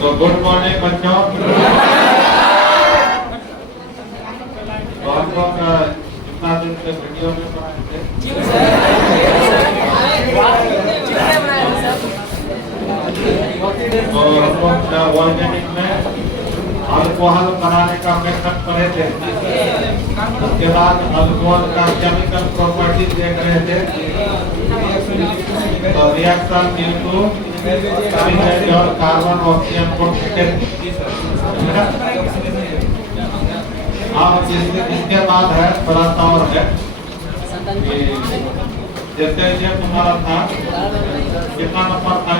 तो good morning बच्चों। बहुत लोग इतना दिन से वीडियो में पढ़ाए थे। तो हम लोग ऑर्गेनिक में अल्कोहल बनाने का मेथड पढ़े थे। उसके बाद अल्कोहल का केमिकल प्रॉपर्टी देख रहे थे। तो रिएक्शन इनटू और कार्बन ऑक्सीजन को इसके बाद है थोड़ा सा और है जैसे ये तुम्हारा था कितना नंबर था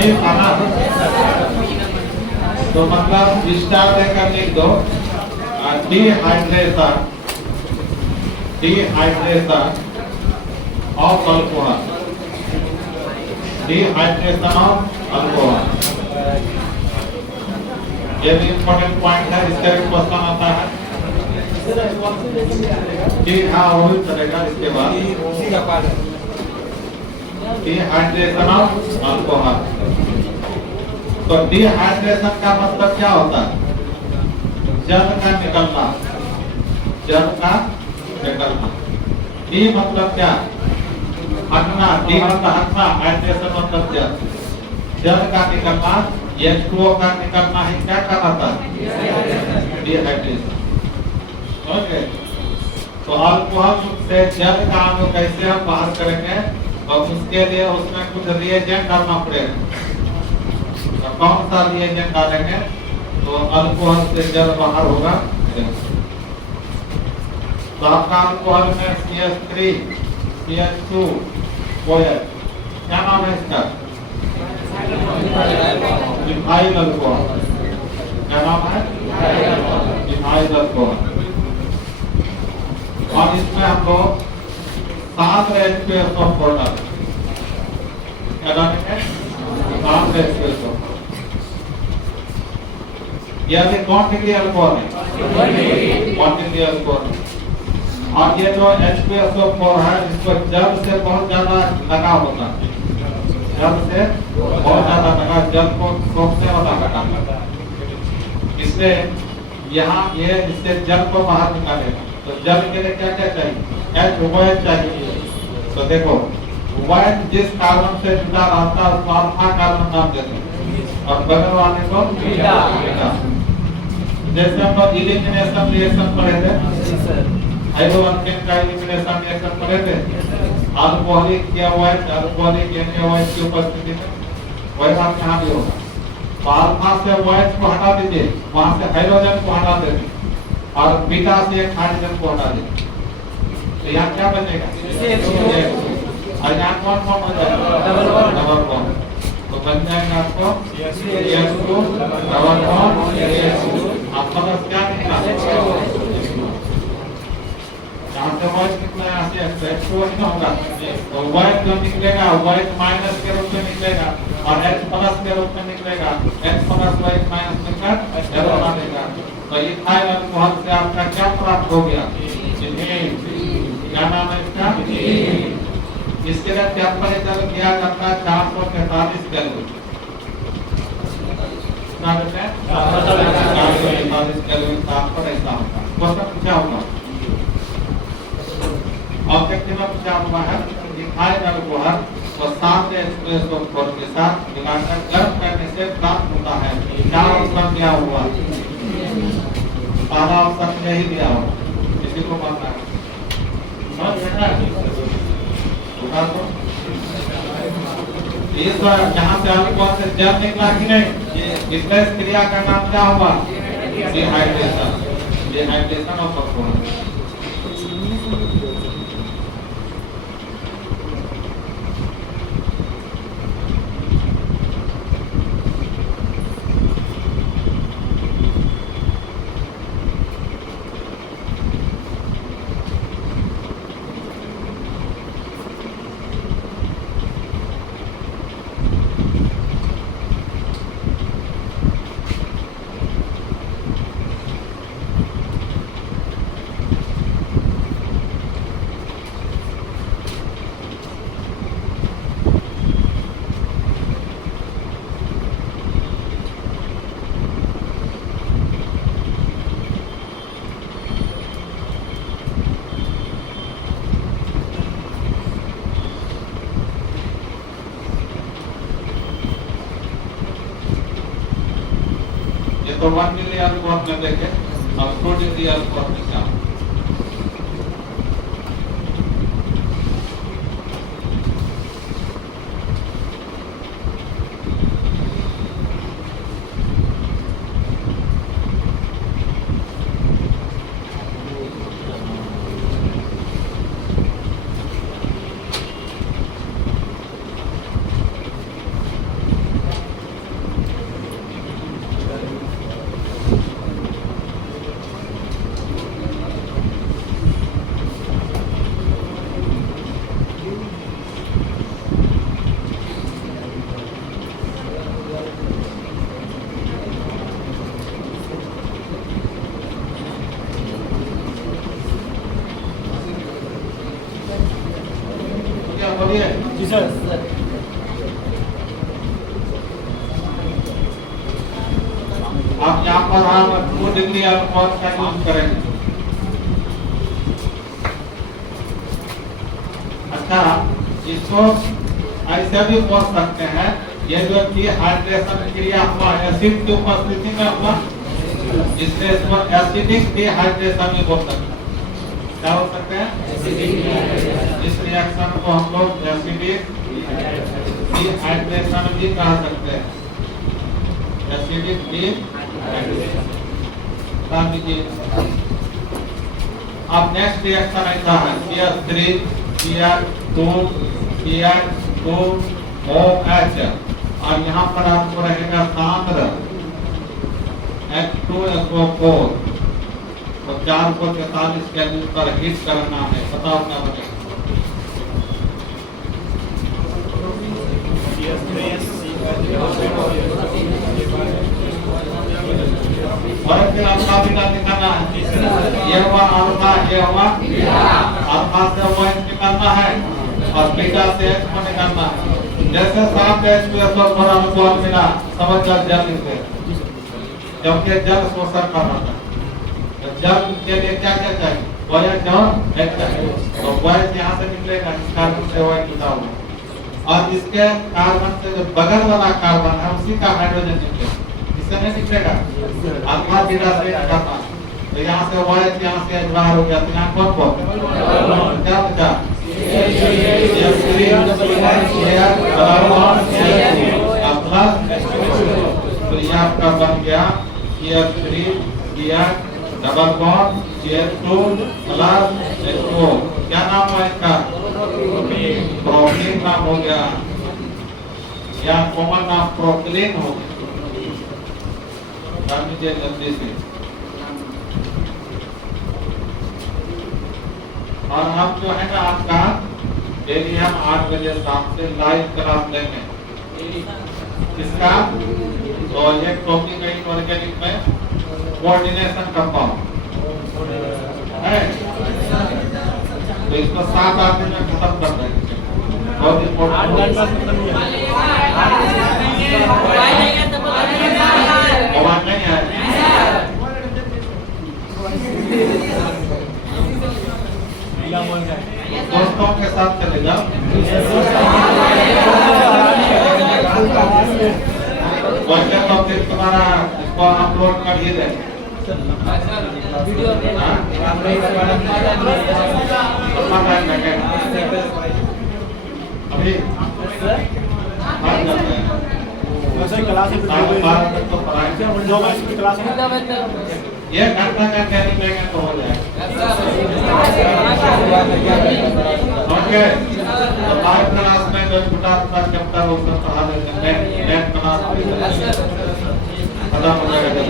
ये था ना। तो मतलब स्टार देकर लिख दो dehydration of alcohol. Dehydration of alcohol ये भी इम्पोर्टेंट पॉइंट है। इसका भी क्वेश्चन आता है। ठीक हाँ वो भी चलेगा। इसके बाद डिहाइड्रेशन ऑफ अल्कोहल। तो डिहाइड्रेशन का मतलब क्या होता है? जल का निकलना। जल का निकलना। डी मतलब क्या? हटना। डी मतलब हटना। हाइड्रेशन मतलब जल। जल का निकलना। H2O का निकलना है क्या कहलाता है? डिहाइड्रेशन। ओके। तो अल्कोहल से जल का हम कैसे हम बाहर करेंगे और उसके लिए उसमें कुछ रिएजेंट डालना पड़ेगा। तो कौन सा रिएजेंट डालेंगे? तो अल्कोहल से जल बाहर होगा। तो आपका अल्कोहल में CH3 CH2 OH क्या नाम है इसका? Ethyl alcohol. क्या नाम है? Ethyl alcohol. और इसमें हम लोग 7 H2SO4 डालेंगे। क्या डालेंगे? 7 H2SO4। यह भी कौन डिग्री अल्कोहल है? 1 डिग्री अल्कोहल। और ये जो H2SO4 है इसको जल से बहुत ज्यादा लगाव होता है। जल से बहुत ज्यादा लगाव, जल को सोखने वाला लगाव। इससे यहाँ ये इससे जल को बाहर निकालेगा। तो जल के लिए क्या क्या चाहिए? OH चाहिए। तो देखो OH जिस कार्बन से जुड़ा रहता है उसको अल्फा कार्बन नाम देते हैं और बगल वाले को बीटा। जैसे हम लोग एलिमिनेशन रिएक्शन पढ़े थे, हाइड्रोजन का एलिमिनेशन रिएक्शन पढ़े थे। अल्कोहलिक या OH अल्कोहलिक NaOH की उपस्थिति में वैसा यहाँ भी होगा। तो अल्फा से OH को हटा दीजिए, वहां से हाइड्रोजन को हटा देंगे और बीटा से एक हाइड्रोजन को हटा देंगे। तो यहाँ क्या बचेगा? और यहाँ कौन कौन हो जाएगा? Double bond. तो बन जाएगा आपको CH2 डबल बॉन्ड CH2। आपका बस क्या निकला? यहाँ से OH निकला, यहाँ से H2O होगा। तो OH जो निकलेगा OH माइनस के रूप में निकलेगा और H प्लस के रूप में निकलेगा। H प्लस OH माइनस मिलकर L बना देगा। तो इथाइल अल्कोहल से आपका क्या प्राप्त हो गया? क्या नाम है इसका? इसके लिए टेम्परेचर किया जाता है 443 केल्विन। कितना देते हैं? 443 केल्विन तापमान ऐसा होगा। क्वेश्चन क्या होगा? ऑब्जेक्टिव में क्या हुआ है? इथाइल अल्कोहल को 7 H2SO4 के साथ मिलाकर गर्म करने से प्राप्त होता है। क्या ऑप्शन क्या हुआ? पहला ऑप्शन यही दिया हो। इसी को मानना है। इस बार यहाँ से अल्कोहल से जल निकला कि नहीं? इस क्रिया का नाम क्या हुआ? डिहाइड्रेशन। Dehydration of alcohol. तो 1 डिग्री अनुपात में देखें और 2 डिग्री अनुपात में क्या होगा? जी सर। आप यहाँ पर हम 2 डिग्री अनुपात का यूज करेंगे। अच्छा, इसको ऐसे भी बोल सकते हैं, ये जो डिहाइड्रेशन क्रिया हुआ एसिड की उपस्थिति में हुआ, इसलिए इसको एसिडिक डिहाइड्रेशन भी बोल सकते हैं। क्या हो सकते हैं? इस रिएक्शन को हम लोग एसिडिक डिहाइड्रेशन भी कह सकते हैं। Acidic dehydration. अब नेक्स्ट रिएक्शन ऐसा है CH3 CH2 OH, और यहाँ पर आपको रहेगा सांद्र H2SO4, तो 443 केल्विन पर हीट करना है। बताओ क्या बनेगा? और फिर अल्फा बीटा निकालना है। ये हुआ अल्फा, ये हुआ अल्फा से OH निकालना है और बीटा से H को निकालना है। जैसे 7 H2SO4 अनुपात मिला, समझ कर जल लिखते हैं, जबकि जल शोषण कर रहा था। जल के लिए क्या क्या चाहिए? OH और H चाहिए। तो OH यहाँ से निकलेगा, इस कार्बन से OH जुड़ा हुआ, और इसके कार्बन से जो बगल वाला कार्बन है उसी का हाइड्रोजन निकलेगा। इससे नहीं निकलेगा, अल्फा बीटा से निकलना। तो यहाँ से OH, यहाँ से H बाहर हो गया, तो यहाँ कौन क्या बचा? तो ये आपका बन गया CH3 double bond CH2 plus H2O। क्या नाम है इसका? प्रोपीन नाम हो गया, या कॉमन नाम प्रोपिलीन हो गया। जल्दी से। और हम जो है ना आपका डेली हम 8 बजे शाम से लाइव क्लास लेंगे इसका। तो ये टॉपिक है इनऑर्गेनिक में कोऑर्डिनेशन कंपाउंड है, तो इसको 7-8 दिन में खत्म कर देंगे। बहुत इम्पोर्टेंट मोबाइल नहीं है। दोस्तों के साथ चले जाओ। क्वेश्चन तो फिर तुम्हारा इसको अपलोड कर ही देंगे। अभी ये घंटा का ट्रेनिंग लेंगे तो हो जाएगा। ओके, तो लाइव क्लास में जो छोटा सा चैप्टर वो सब पढ़ा देते हैं। नेट क्लास खत्म हो जाएगा।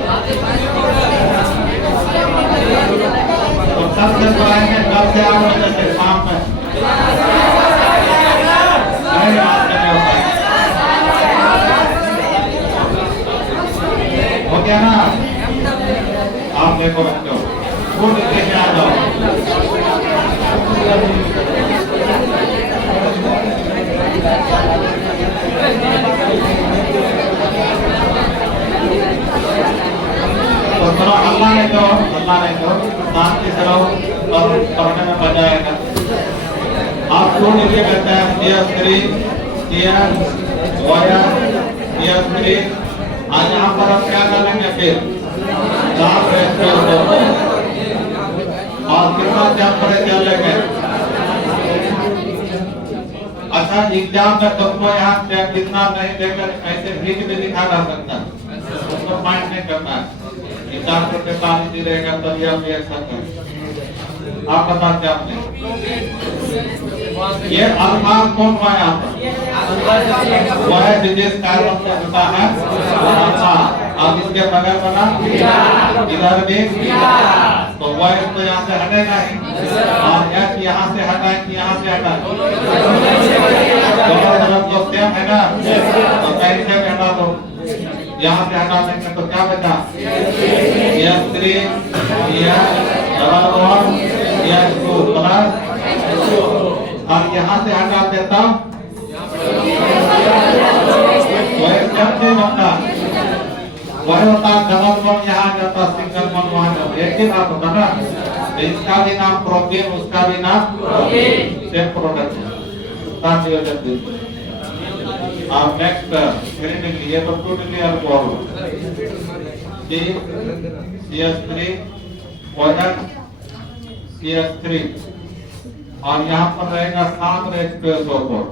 तो कल से पढ़ाएंगे, कल से 8 बजे से शाम में। हो गया ना? आप देखो बच्चों, खुद लेके आ जाओ। तो थोड़ा अल्लाह ने कहो, शांति से रहो और पढ़ने में मजा आएगा। आप क्यों नीचे कहते हैं CH3 आज यहाँ पर हम क्या डालेंगे? फिर 4 और कितना टेम्परेचर लेंगे? अच्छा, एग्जाम में तुमको यहाँ कितना नहीं लेकर ऐसे फ्रिज में दिखा रहा सकता, उसको माइंड नहीं करना है। 445 रहेगा तब ये हम रिएक्शन करें। आप बताते आपने ये अल्फा कौन हुआ यहाँ पर? वो है विशेष कार्बन से होता है अल्फा। अब इसके बगल बना इधर भी, तो वह तो यहाँ से हटेगा ही, और एच यहाँ से हटाए कि यहाँ से हटाए, दोनों तरफ तो सेम है ना, तो कहीं से हटा दो। यहाँ से हटा देंगे तो क्या बचा? S3 double bond S2 plus, और यहाँ से हटा देता वही होता डबल बॉन्ड यहाँ जाता, सिंगल बॉन्ड वहाँ जाता, एक ही बात होता ना। इसका भी नाम प्रोटीन, उसका भी नाम प्रोटीन, सेम प्रोडक्ट है। अब नेक्स्ट ये तो totally alcohol CH3 poison CH3, और यहाँ पर रहेगा 7 H2SO4।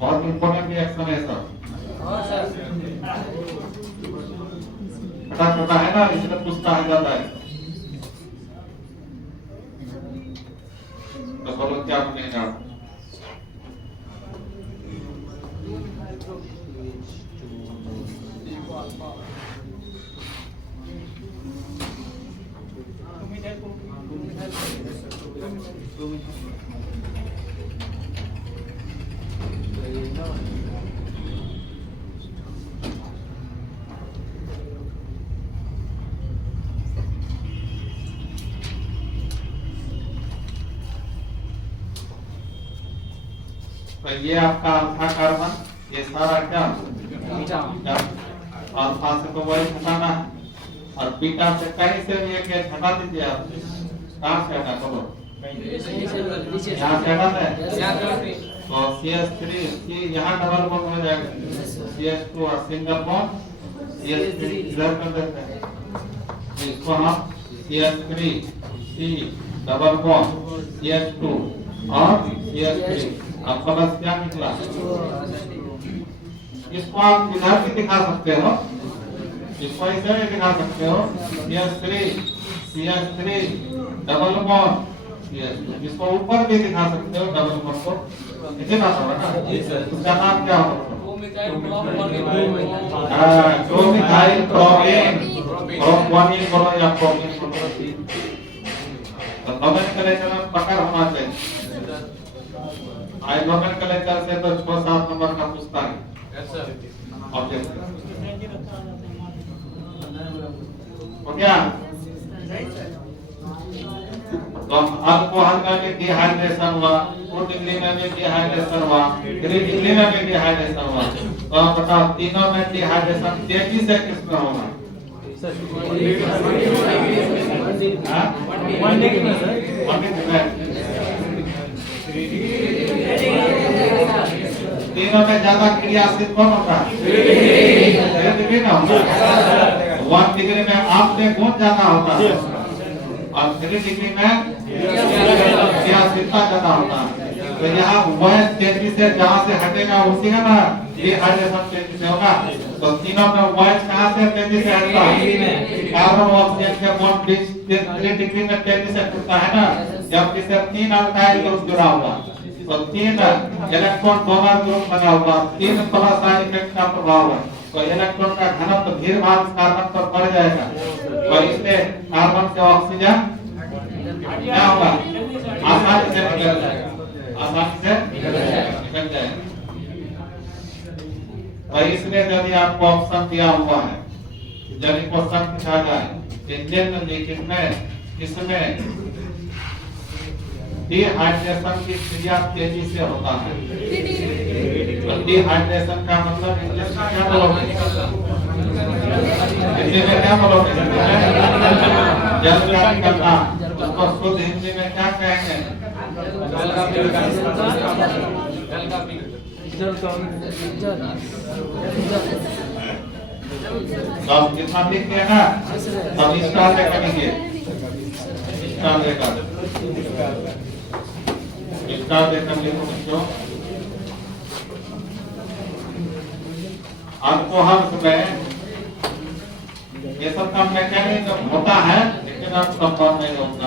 बहुत इंपोर्टेंट रिएक्शन है सर, छोटा है ना, इसलिए पूछता है जाता है। तो बोलो क्या बनेगा? तो ये आपका अल्फा कार्बन, ये सारा क्या अल्फा से तो वही हटाना है, और बीटा से कहीं से भी एक हटा दीजिए आप। कहाँ से हटा? बोलो यहाँ से हटा है तो CH3 यहाँ डबल बॉन्ड हो जाएगा, CH2 और सिंगल बॉन्ड CH3 इधर कर देते हैं, तो इसको हम CH3 C double bond CH2 और CH3। अब प्लस क्या निकला? इसको आप इधर भी दिखा सकते हो, इसको ऐसे भी दिखा सकते हो CH3 डबल बॉन्ड CH2, इसको ऊपर भी दिखा सकते हो डबल बॉन्ड को, इसे ना होगा ना। उसका नाम क्या होगा? क्रोमिथाइल प्रोपेन, प्रोपोनिल बोलो या प्रोपेन बोलो। तो नोमेनक्लेचर में पकड़ होना चाहिए। नोमेनक्लेचर से तो 6-7 नंबर का पूछता है ऑब्जेक्ट। हो गया? तो अल्कोहल का भी डिहाइड्रेशन हुआ, 2 डिग्री में भी डिहाइड्रेशन हुआ, 3 डिग्री में भी डिहाइड्रेशन हुआ। तो आप बताओ तीनों में डिहाइड्रेशन तेजी से किसमें होगा? 1 डिग्री में सर। तीनों में ज्यादा क्रियाशील कौन होता है? 3 डिग्री में होता है। 1 डिग्री में आपसे गुण ज्यादा होता है, और 3 डिग्री में क्रियाशीलता ज्यादा होता है। तो यहाँ वह तेजी से जहाँ से हटेगा उसी का ना डिहाइड्रेशन तेजी से होगा। तो तीनों में वह कहाँ से तेजी से हटता है? कार्बन ऑक्सीजन के बॉन्ड 3 डिग्री में तेजी से टूटता है ना, जबकि से 3 अल्काइल ग्रुप जुड़ा हुआ, तो 3 इलेक्ट्रॉन डोनर ग्रुप बना हुआ, 3 प्लस आयन इफेक्ट का प्रभाव है। तो इलेक्ट्रॉन का घनत्व धीरे भाग कार्बन पर बढ़ जाएगा, तो इससे कार्बन से ऑक्सीजन क्या होगा? आसानी से निकल जाएगा, आसानी से निकल जाएगा। तो इसलिए यदि आपको ऑप्शन दिया हुआ है, यदि क्वेश्चन पूछा जाए निम्नलिखित में इसमें डिहाइड्रेशन की क्रिया तेजी से होता है, तो डिहाइड्रेशन का मतलब इंग्लिश में क्या बोलोगे? हिंदी में क्या बोलोगे? जल का निकलना। उसको शुद्ध हिंदी में क्या कहेंगे? तो आप कितना लिख दिया ना, तब स्टार लेकर लिखिए, स्टार लेकर लिखो बच्चों। अल्कोहल में ये सब का मैकेनिज्म होता है, लेकिन अब संभव नहीं होता।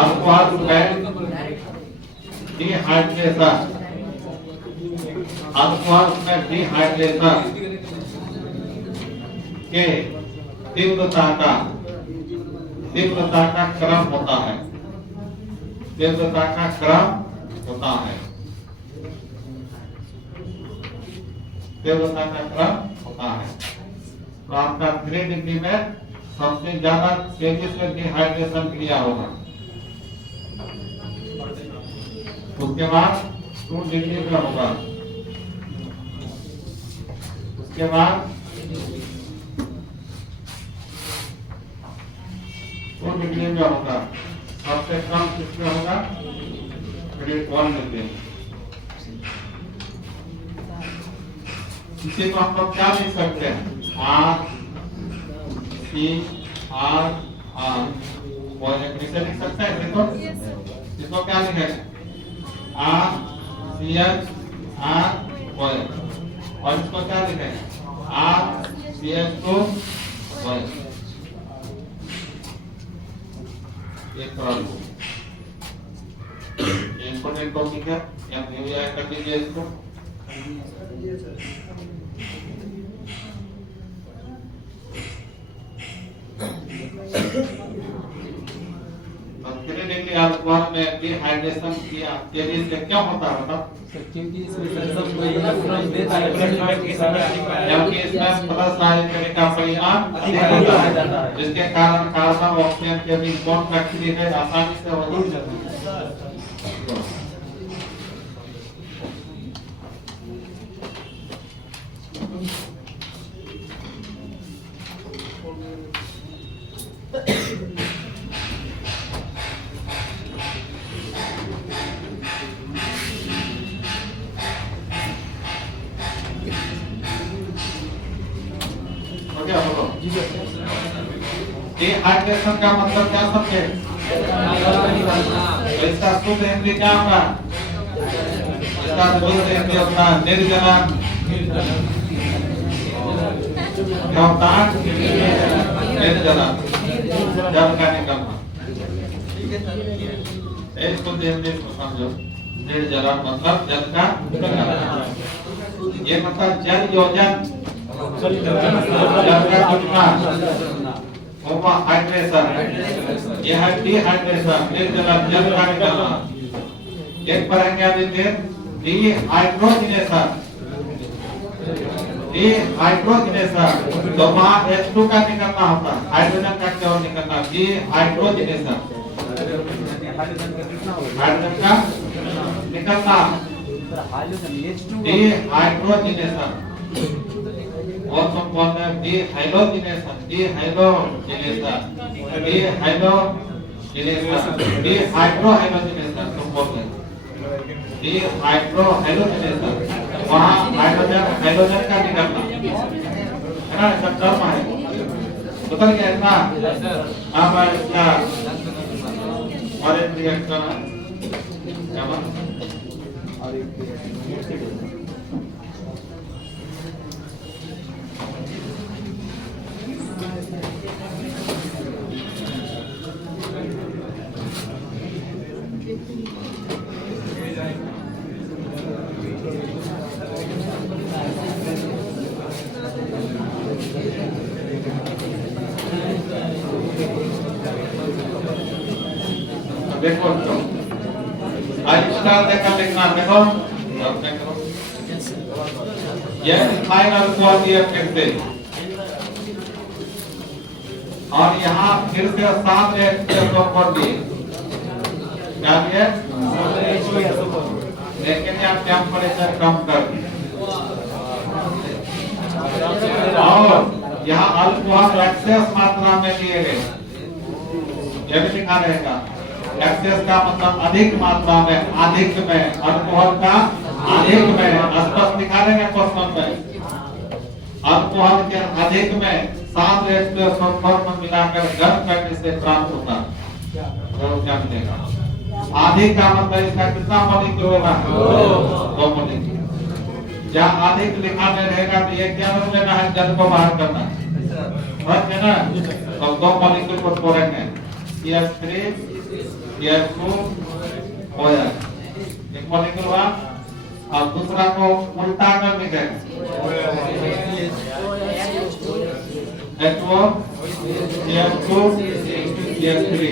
अल्कोहल में डिहाइड्रेशन, अल्कोहल में डिहाइड्रेशन के तीव्रता का क्रम होता है, तीव्रता का क्रम होता है, तीव्रता का क्रम होता है। तो आपका 3 डिग्री में सबसे ज्यादा तेजी से डिहाइड्रेशन क्रिया होगा, उसके बाद 2 डिग्री में होगा, उसके बाद 2 डिग्री में होगा, सबसे कम किसमें होगा, ग्रेड 1 में। इसी को हम लोग क्या लिख सकते हैं, R C R R, इसे लिख सकते हैं। देखो इसको क्या लिखेंगे, R C H R और इसको क्या लिखेंगे, R C H 2 important topic है, या कर दीजिए इसको। अल्कोहल में डिहाइड्रेशन किया तेजी से क्या होता है, मतलब क्योंकि इसमें देता है जबकि इसमें प्लस आयन का परिमाण अधिक होता है, जिसके कारण कार्बन ऑक्सीजन के बीच बॉन्ड का क्लीवेज आसानी से हो जाता है। डिहाइड्रेशन का मतलब क्या समझे, इसका शुद्ध हिंदी क्या होगा, इसका शुद्ध हिंदी होता है निर्जलन, क्या होता है निर्जलन, जल का निकलना। शुद्ध हिंदी को समझो, निर्जलन मतलब जल का निकलना, ये मतलब जल योजन, जल का टूटना, हाइड्रेशन, यह है डिहाइड्रेशन, निर्जलन जल का निकलना। एक पर क्या देते हैं, डिहाइड्रोजनेशन, डिहाइड्रोजनेशन तो वहाँ H2 का निकलना होता है, हाइड्रोजन का केवल निकलना, डिहाइड्रोजनेशन, हाइड्रोजन का निकलना, डिहाइड्रोजनेशन। और तुम बोलते हैं डिहाइड्रोजनेशन, डिहाइड्रोजनेशन, डिहाइड्रोजनेशन, डिहाइड्रोजनेशन तुम बोलते हैं, डिहाइड्रोजनेशन वहाँ हाइड्रोजन का निकलना है ना, इसका टर्म है, बदल गया इतना। अब इसका और एक रिएक्शन है क्या बात, देखो स्टार देखकर लिखना, देखो ये फाइनल क्वालियर कहते हैं। और यहाँ फिर से 7 पर दिए क्या दिए, लेकिन यहाँ टेम्परेचर कम कर दिए। और यहाँ अल्कोहल एक्सेस मात्रा में लिए गए, ये भी लिखा रहेगा। एक्सेस का मतलब अधिक मात्रा में, अधिक में, अल्कोहल का अधिक में, स्पष्ट लिखा रहेगा क्वेश्चन में। अल्कोहल के अधिक में 7 H2SO4 में मिलाकर गर्म करने से प्राप्त होता है। तो क्या मिलेगा? अधिक का मतलब इसका कितना मॉलिक्यूल होगा? 2 मॉलिक्यूल। या अधिक लिखा में रहेगा तो ये क्या रूप लेना है? जल को बाहर करना है ना? तो 2 मॉलिक्यूल को तोड़ेंगे, CH3 CH2 OH, एक मॉलिक्यूल हुआ, और दूसरा को उल्टा कर लिखेंगे H2O CH2 CH3।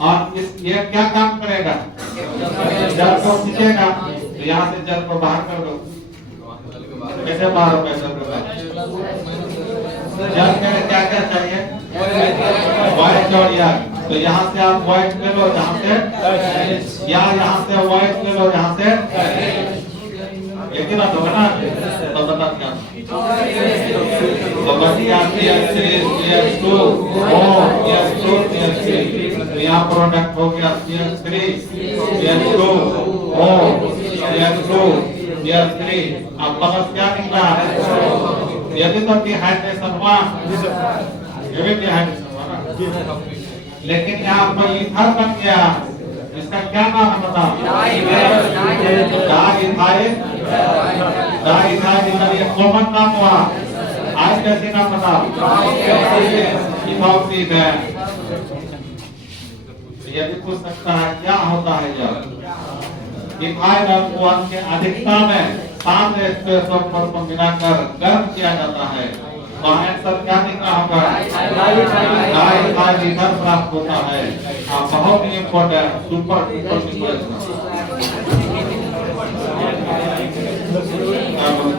और ये क्या काम करेगा? जल को खींचेगा, तो यहाँ से जल को बाहर कर दो। कैसे बाहर होगा जल को? जल के लिए क्या क्या चाहिए? व्हाइट और यार। तो यहाँ से आप व्हाइट ले लो, यहाँ से या यहाँ से व्हाइट ले लो, यहाँ से एक ही बात होगा ना? तो बता क्या? तो बचिया CH2 CH3। यहाँ प्रोडक्ट हो गया CH3 CH2 CH2 CH3। अब प्लस क्या निकला? यदि तो डिहाइड्रेशन हुआ, ये भी डिहाइड्रेशन हुआ ना। लेकिन यहाँ पर ईथर बन गया, इसका क्या नाम है बताओ? डाइइथाइल ये कॉमन नाम हुआ। आज कैसे नाम बताओ? इथॉक्सिन है। ये भी पूछ सकता है क्या होता है जब इथाइल अल्कोहल के अधिकता में 7 H2SO4 को मिलाकर गर्म किया जाता है, तो आंसर क्या निकला होगा? डाइइथाइल ईथर प्राप्त होता है। बहुत ही इम्पोर्टेंट, सुपर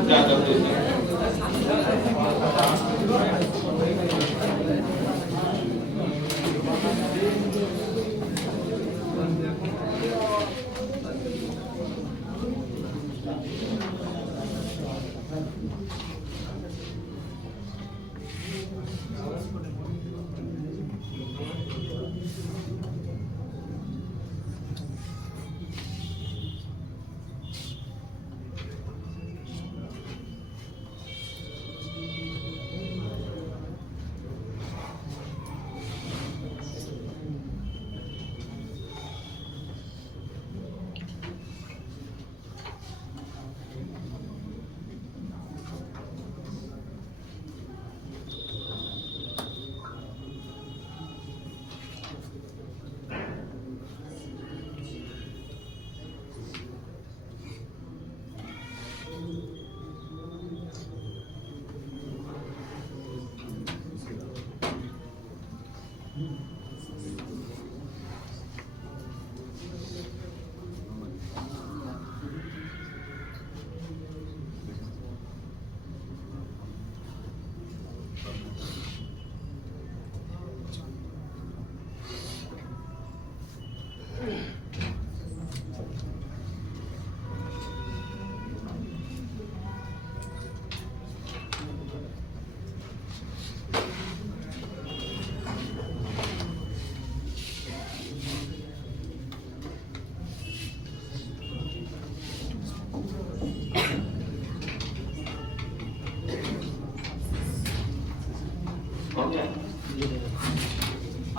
क्या करते हैं?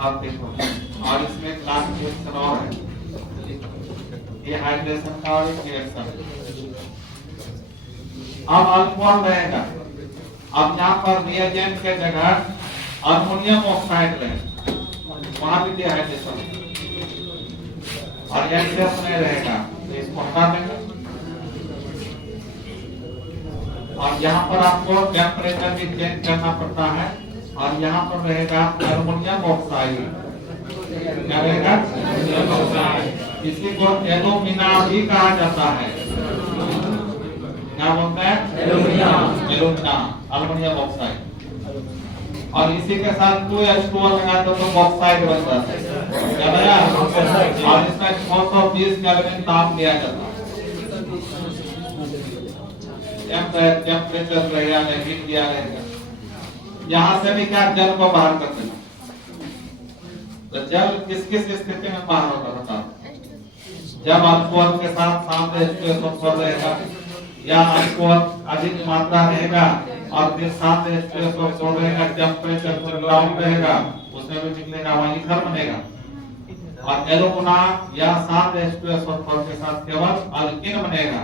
आप देखो, और इसमें क्लास रिएक्शन और है, ये हाइड्रेशन का और एक रिएक्शन। अब अल्कोहल रहेगा, अब यहाँ पर रिएजेंट के जगह अमोनियम ऑक्साइड रहेगा, वहां भी डिहाइड्रेशन और एक्सेस में रहेगा, तो इसको हटा देंगे। और यहाँ पर आपको टेम्परेचर भी चेंज करना पड़ता है, और यहाँ पर रहेगा अमोनियम ऑक्साइड। क्या रहेगा? इसी को एलुमिना भी कहा जाता है। क्या बोलते हैं? Alumina, ammonium oxide. और इसी के साथ 2H2O लगा दो तो बॉक्साइड बन जाता है। क्या भैया? और इसमें 620 केल्विन ताप दिया जाता है। टेम्परेचर रहेगा, हीट दिया रहेगा। यहाँ से भी क्या जल को बाहर कर देना। तो जल किस किस स्थिति में बाहर होगा बताओ? जब अल्कोहल के साथ सामने H2SO4 रहेगा या अल्कोहल अधिक मात्रा रहेगा और फिर साथ स्पेस को छोड़ेगा, टेम्परेचर डाउन रहेगा, उसमें भी निकलेगा, वहीं इथर बनेगा। और एल्युमिना या साथ स्पेस के साथ केवल अल्कीन बनेगा।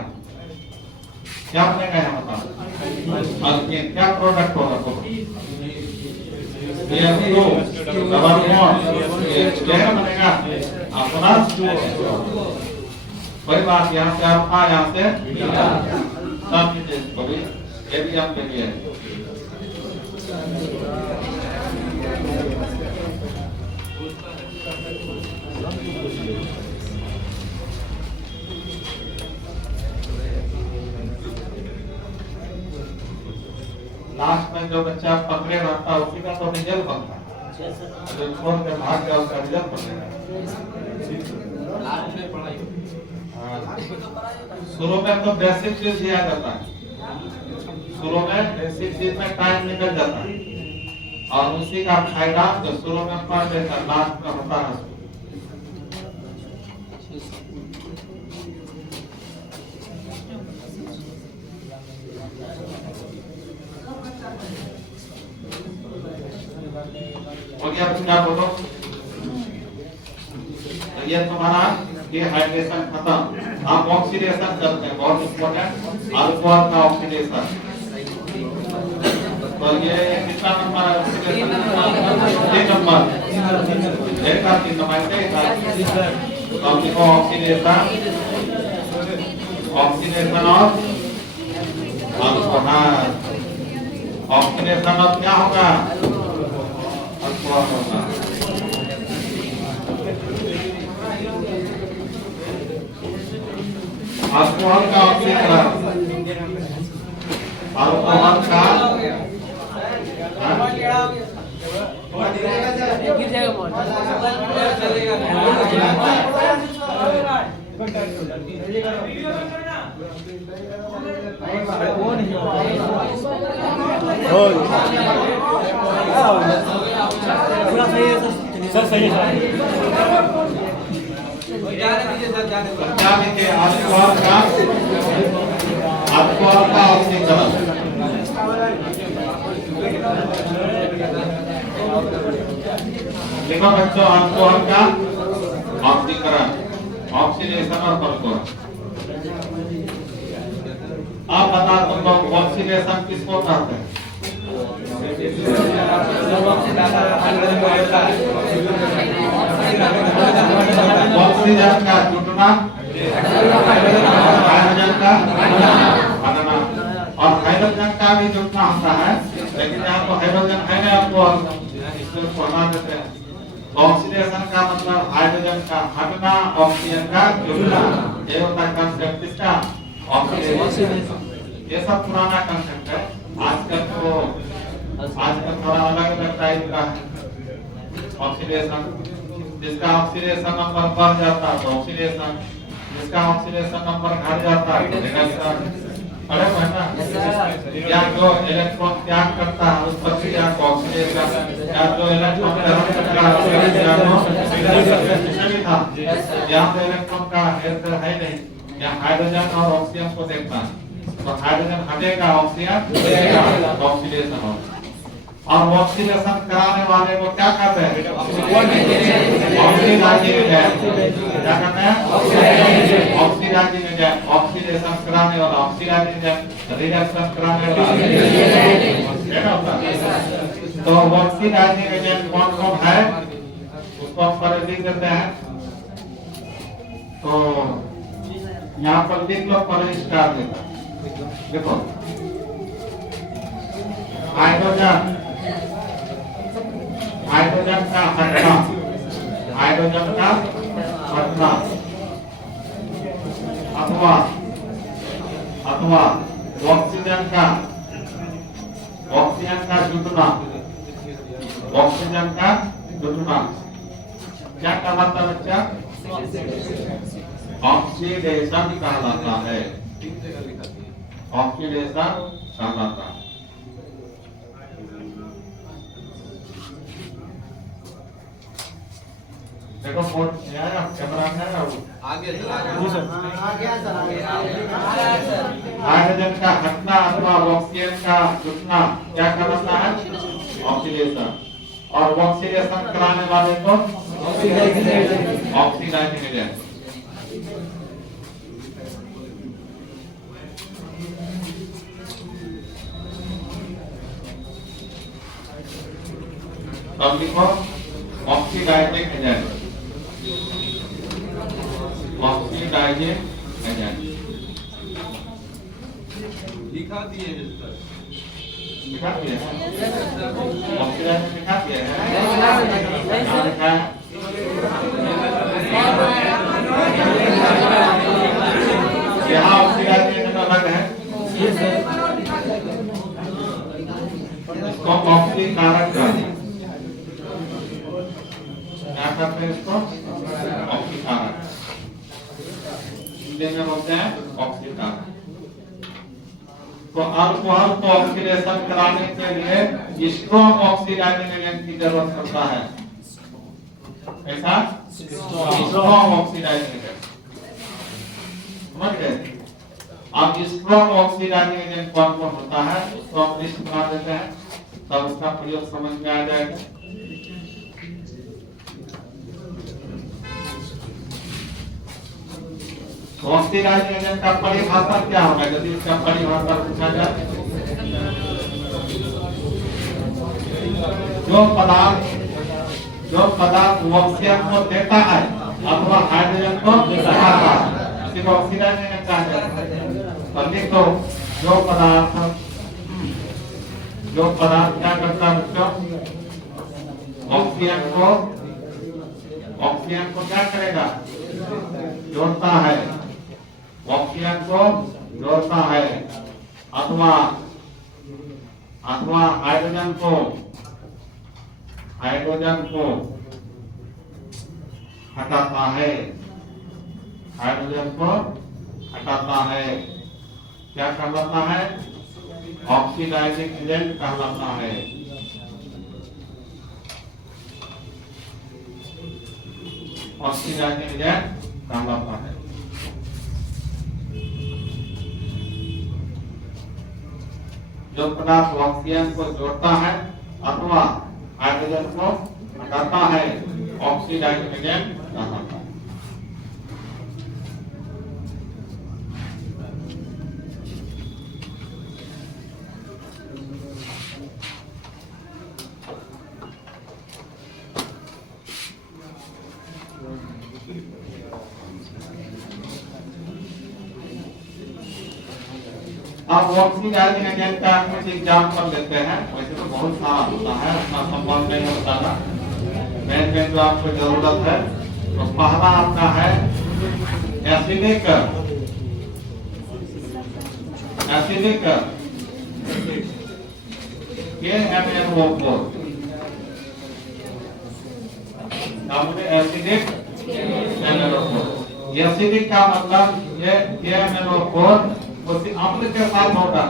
क्या बनेगा यहाँ बताओ? अल्कीन। क्या प्रोडक्ट होगा? CH2 डबल बॉन्ड क्या बनेगा? अपना कोई बात, यहाँ से अल्फा, यहाँ से बीटा, सब चीजें कभी एरियम के लिए। लास्ट में जो बच्चा पकड़े रहता है उसी का तो रिजल्ट बनता है, जो छोड़ के भाग गया उसका रिजल्ट बनेगा। शुरू में तो बेसिक चीज दिया जाता है, शुरू में बेसिक चीज में टाइम निकल जाता है, और उसी का फायदा जो शुरू में पढ़ लेता है लास्ट में होता है। हो गया? तुम क्या बोलो? ये तुम्हारा डिहाइड्रेशन खत्म। आप ऑक्सीडेशन करते हैं, बहुत इंपॉर्टेंट, अल्कोहल का ऑक्सीडेशन। तो ये कितना नंबर है ऑक्सीडेशन? 3 नंबर। एक का 3 नंबर से तो देखो oxidation, oxidation of alcohol. Oxidation of क्या होगा? अल्कोहल होगा। अल्कोहल का ऑक्सीकरण, अल्कोहल का सर सही है क्या लिखे? अल्कोहल का ऑक्सीकरण। देखो बच्चों, अल्कोहल का ऑक्सीकरण, ऑक्सीडेशन और अल्कोहल। आप बता तुम लोग ऑक्सीडेशन किसको कहते हैं? ऑक्सीजन का जुटना, हाइड्रोजन का बनना, और हाइड्रोजन का भी जुटना होता है, लेकिन यहाँ तो हाइड्रोजन है ना, आपको इसको हटा देते हैं। ऑक्सीडेशन का मतलब हाइड्रोजन का हटना, ऑक्सीजन का जुटना, ये होता है कंसेप्ट किसका? ऑक्सीडेशन। ये सब पुराना कंसेप्ट है, आजकल थोड़ा अलग अलग टाइप का है ऑक्सीडेशन। जिसका ऑक्सीडेशन नंबर बढ़ जाता है तो ऑक्सीडेशन, जिसका ऑक्सीडेशन नंबर घट जाता है तो रिडक्शन। अरे बहना, या जो इलेक्ट्रॉन त्याग करता है उस प्रक्रिया को ऑक्सीडेशन, या जो इलेक्ट्रॉन ग्रहण करता है उस प्रक्रिया को रिडक्शन था। यहाँ पे इलेक्ट्रॉन का हेरफेर है नहीं, या हाइड्रोजन और ऑक्सीजन को देखना, तो हाइड्रोजन हटेगा, ऑक्सीजन बढ़ेगा, ऑक्सीडेशन होगा। और ऑक्सीडेशन कराने वाले को क्या कहते हैं? ऑक्सीडाइजेशन। क्या कहते हैं? ऑक्सीडाइजेशन। ऑक्सीडेशन कराने वाला ऑक्सीडाइजेशन, रिडक्शन कराने वाला रिडक्शन। तो ऑक्सीडाइजेशन कौन कौन है उसको हम पर लिख देते हैं। तो यहाँ पर लिख लो, पर स्टार देता। देखो हाइड्रोजन, हाइड्रोजन का हटना, हाइड्रोजन का हटना, अथवा ऑक्सीजन का जुटना, ऑक्सीजन का जुटना क्या कहलाता है बच्चा? ऑक्सीडेशन कहलाता है, ऑक्सीडेशन कहलाता है। देखो फोन आया कैमरा में आया वो आगे हाइड्रोजन का हटना अथवा ऑक्सीजन का जुटना क्या कहलाता है? ऑक्सीडेशन। और ऑक्सीडेशन कराने वाले को ऑक्सीडाइजिंग एजेंट। अब लिखो ऑक्सीडाइजिंग एजेंट। ऑक्सीडाइजिंग एजेंट लिखा दिए लिखा दिया है। ऑक्सीडाइजिंग लिखा दिया है। क्या लिखा है? यहाँ ऑक्सीडाइजिंग एजेंट अलग है। इसको ऑक्सी कारक कहते हैं। क्या करते हैं इसको? ऑक्सी कारक। हिंदी में बोलते हैं ऑक्सी कारक। तो अल्कोहल को ऑक्सीडेशन कराने के लिए स्ट्रॉन्ग ऑक्सीडाइजिंग एजेंट की जरूरत पड़ता है। ऐसा स्ट्रॉन्ग ऑक्सीडाइजिंग एजेंट। समझ गए? अब स्ट्रॉन्ग ऑक्सीडाइजिंग एजेंट कौन कौन होता है उसको हम लिस्ट बना देते हैं, तब उसका प्रयोग समझ में आ जाएगा। ऑक्सीडाइजिंग एजेंट का परिभाषा क्या होगा यदि इसका परिभाषा पूछा जाए? जो पदार्थ ऑक्सीजन को देता है अथवा हाइड्रोजन को हटाता है उसी को ऑक्सीडाइजिंग एजेंट कहते हैं। तो लिखो जो पदार्थ क्या करता है बच्चों? ऑक्सीजन को क्या करेगा? जोड़ता है। ऑक्सीजन को जोड़ता है अथवा हाइड्रोजन को हटाता है। हाइड्रोजन को हटाता है। क्या कहलाता है? ऑक्सीडाइजिंग एजेंट कहलाता है। ऑक्सीडाइजिंग एजेंट कहलाता है। जो पदार्थ ऑक्सीजन को जोड़ता है अथवा हाइड्रोजन को हटाता है ऑक्सीडाइजिंग एजेंट कहलाता है। अब ऑक्सीडाइजिंग एजेंट का कुछ एग्जाम्पल लेते हैं। वैसे तो बहुत सारा होता है, अपना संबंध नहीं होता ना। मेन जो आपको जरूरत है तो पहला आपका है acidic KMnO4। Acidic NaNO4। Acidic का मतलब ये KMnO4 उसी अम्ल के साथ होगा,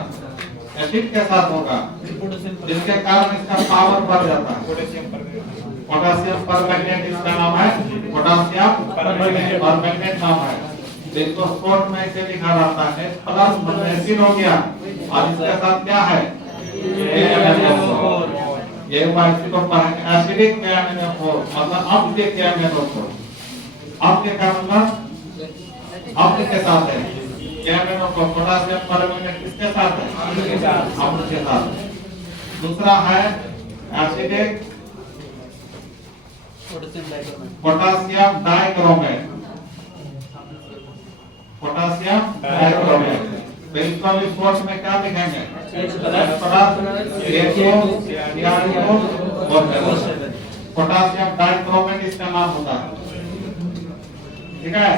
एसिड के साथ होगा, जिसके कारण इसका पावर बढ़ जाता है। पोटेशियम परमैंगनेट इसका नाम है। पोटेशियम परमैंगनेट नाम है। इसको शॉर्ट में ऐसे लिखा रहता है प्लस एसिड हो गया और इसके साथ क्या है? ये एसिड को पढ़ेंगे एसिडिक KMnO4 मतलब अम्ल के KMnO4। अम्ल का मतलब अम्ल के साथ है। KMnO4 पोटेशियम परमैंगनेट किसके साथ है? अम्ल के साथ। दूसरा है एसिडिक पोटेशियम डाइक्रोमेट। तो इसको भी शॉर्ट में क्या लिखेंगे? पोटेशियम डाइक्रोमेट इसका नाम होता है। ठीक है।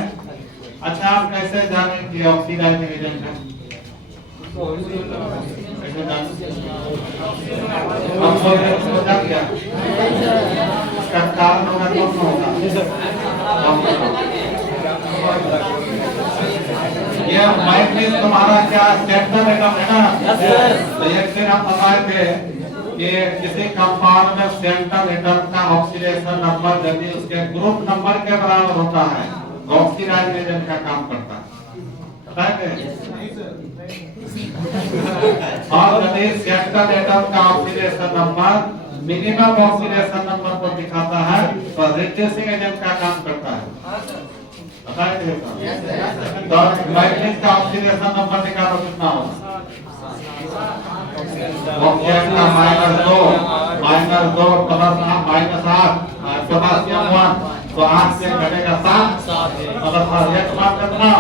अच्छा, आप कैसे जाने कि ऑक्सीडाइजिंग एजेंट है? कैसे जाने? आप बोल रहे हो क्या किया? इसका कारण होगा कौन होगा? ये मैग्नीज तुम्हारा क्या सेंटर एटम है ना? तो एक दिन हम बताए थे कि किसी कंपाउंड में सेंट्रल एटम का ऑक्सीडेशन नंबर यदि उसके ग्रुप नंबर के बराबर होता है तो ऑक्सीडाइज एजेंट का काम करता है, पता है क्या? और यदि सेंट्रल एटम का oxidation number minimum oxidation number को दिखाता है तो रिड्यूसिंग एजेंट का काम करता है, पता है क्या? तो मैग्नीज का ऑक्सीडेशन नंबर दिखाता कितना होगा? ऑक्सीजन का -2 प्लस -8 पोटेशियम 1 तो 8 से घटेगा 7 मतलब एक बात करना।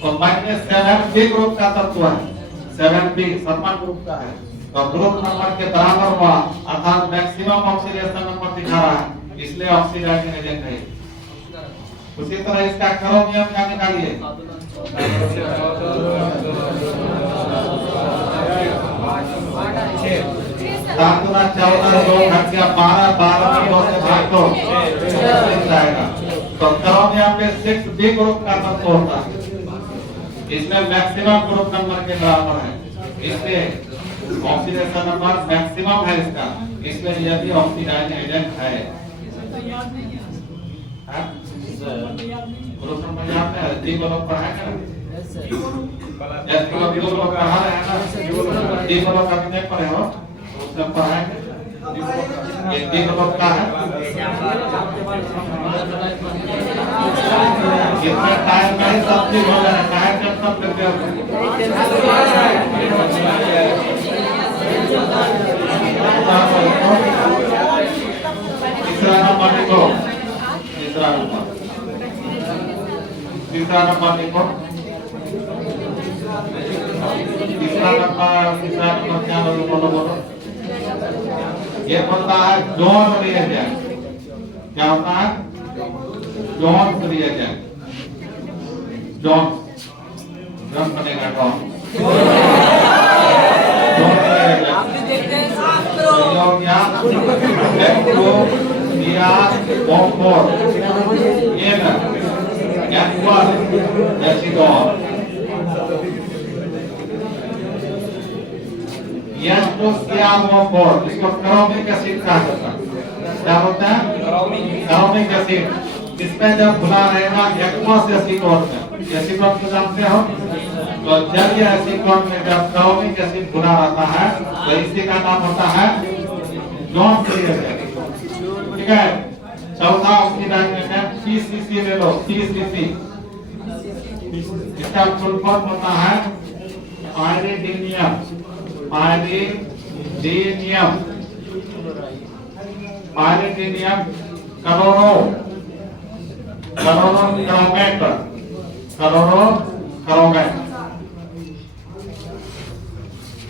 तो मैग्नीज 7B ग्रुप का तत्व है, 7B समान ग्रुप का है, तो ग्रुप नंबर के बराबर हुआ अर्थात मैक्सिमम ऑक्सीडेशन नंबर दिखा रहा है, इसलिए ऑक्सीडाइजिंग एजेंट है। उसी तरह इसका क्रोमियम का निकालिए। सात गुना 14 2 घट गया 12 12 में 2 से भाग दो जाएगा। तो क्रोमियम में 6B ग्रुप का तत्व होता है, इसमें मैक्सिमम ग्रुप नंबर के बराबर है, इसलिए ऑक्सीडेशन नंबर मैक्सिमम है इसका, इसलिए यदि ऑक्सीडाइजिंग एजेंट है। ग्रुप नंबर याद है? डी ग्रुप पढ़ा है ना? एस ग्रुप पढ़ा है ना? डी ग्रुप का कितने पढ़े हो? उसमें पढ़ा है ये डी ग्रुप का है। कितना टाइम में सब चीज हो जाए, टाइम जब सब करते हो तीसरा नंबर लिखो, तीसरा नंबर तीसरा नंबर लिखो, तीसरा नंबर क्या बोलो बोलो। ये होता है जॉन रिएजेंट, क्या होता है? जॉन रिएजेंट, जॉन बनेगा जॉन इसको क्रोमिक एसिड कहा जाता है। क्या होता है? Chromic acid. इसमें जब भुना रहेगा एक्वस एसीटोन में, एसीटोन को जानते हो? तो जब ये एसीटोन में जब क्रोमिक एसिड भुना रहता है तो इसी का नाम होता है जॉन रिएजेंट, ठीक है? चौथा ऑक्सीडाइजिंग एजेंट पीसीसी ले लो, पीसीसी इसका फुल फॉर्म होता है पायरिडीनियम, पायरिडीनियम, पायरिडीनियम क्लोरोक्रोमेट, क्लोरोक्रोमेट।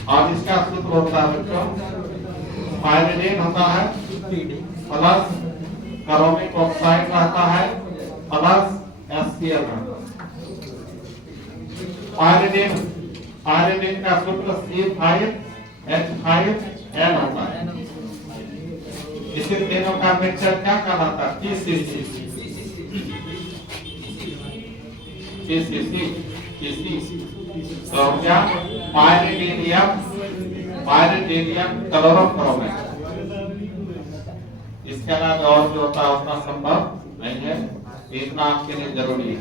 और इसका सूत्र होता है बच्चों, पायरिडीन होता है प्लस क्रोमिक ऑक्साइड रहता है प्लस HCl रहता है। पायरिडीन का सूत्र C5H5N होता है। इसी तीनों का मिक्सचर क्या कहलाता है? PCC। तो क्या? पायरिडीनियम क्लोरोक्रोमेट। इसके अलावा और जो होता है उतना संभव नहीं है, इतना आपके लिए जरूरी है।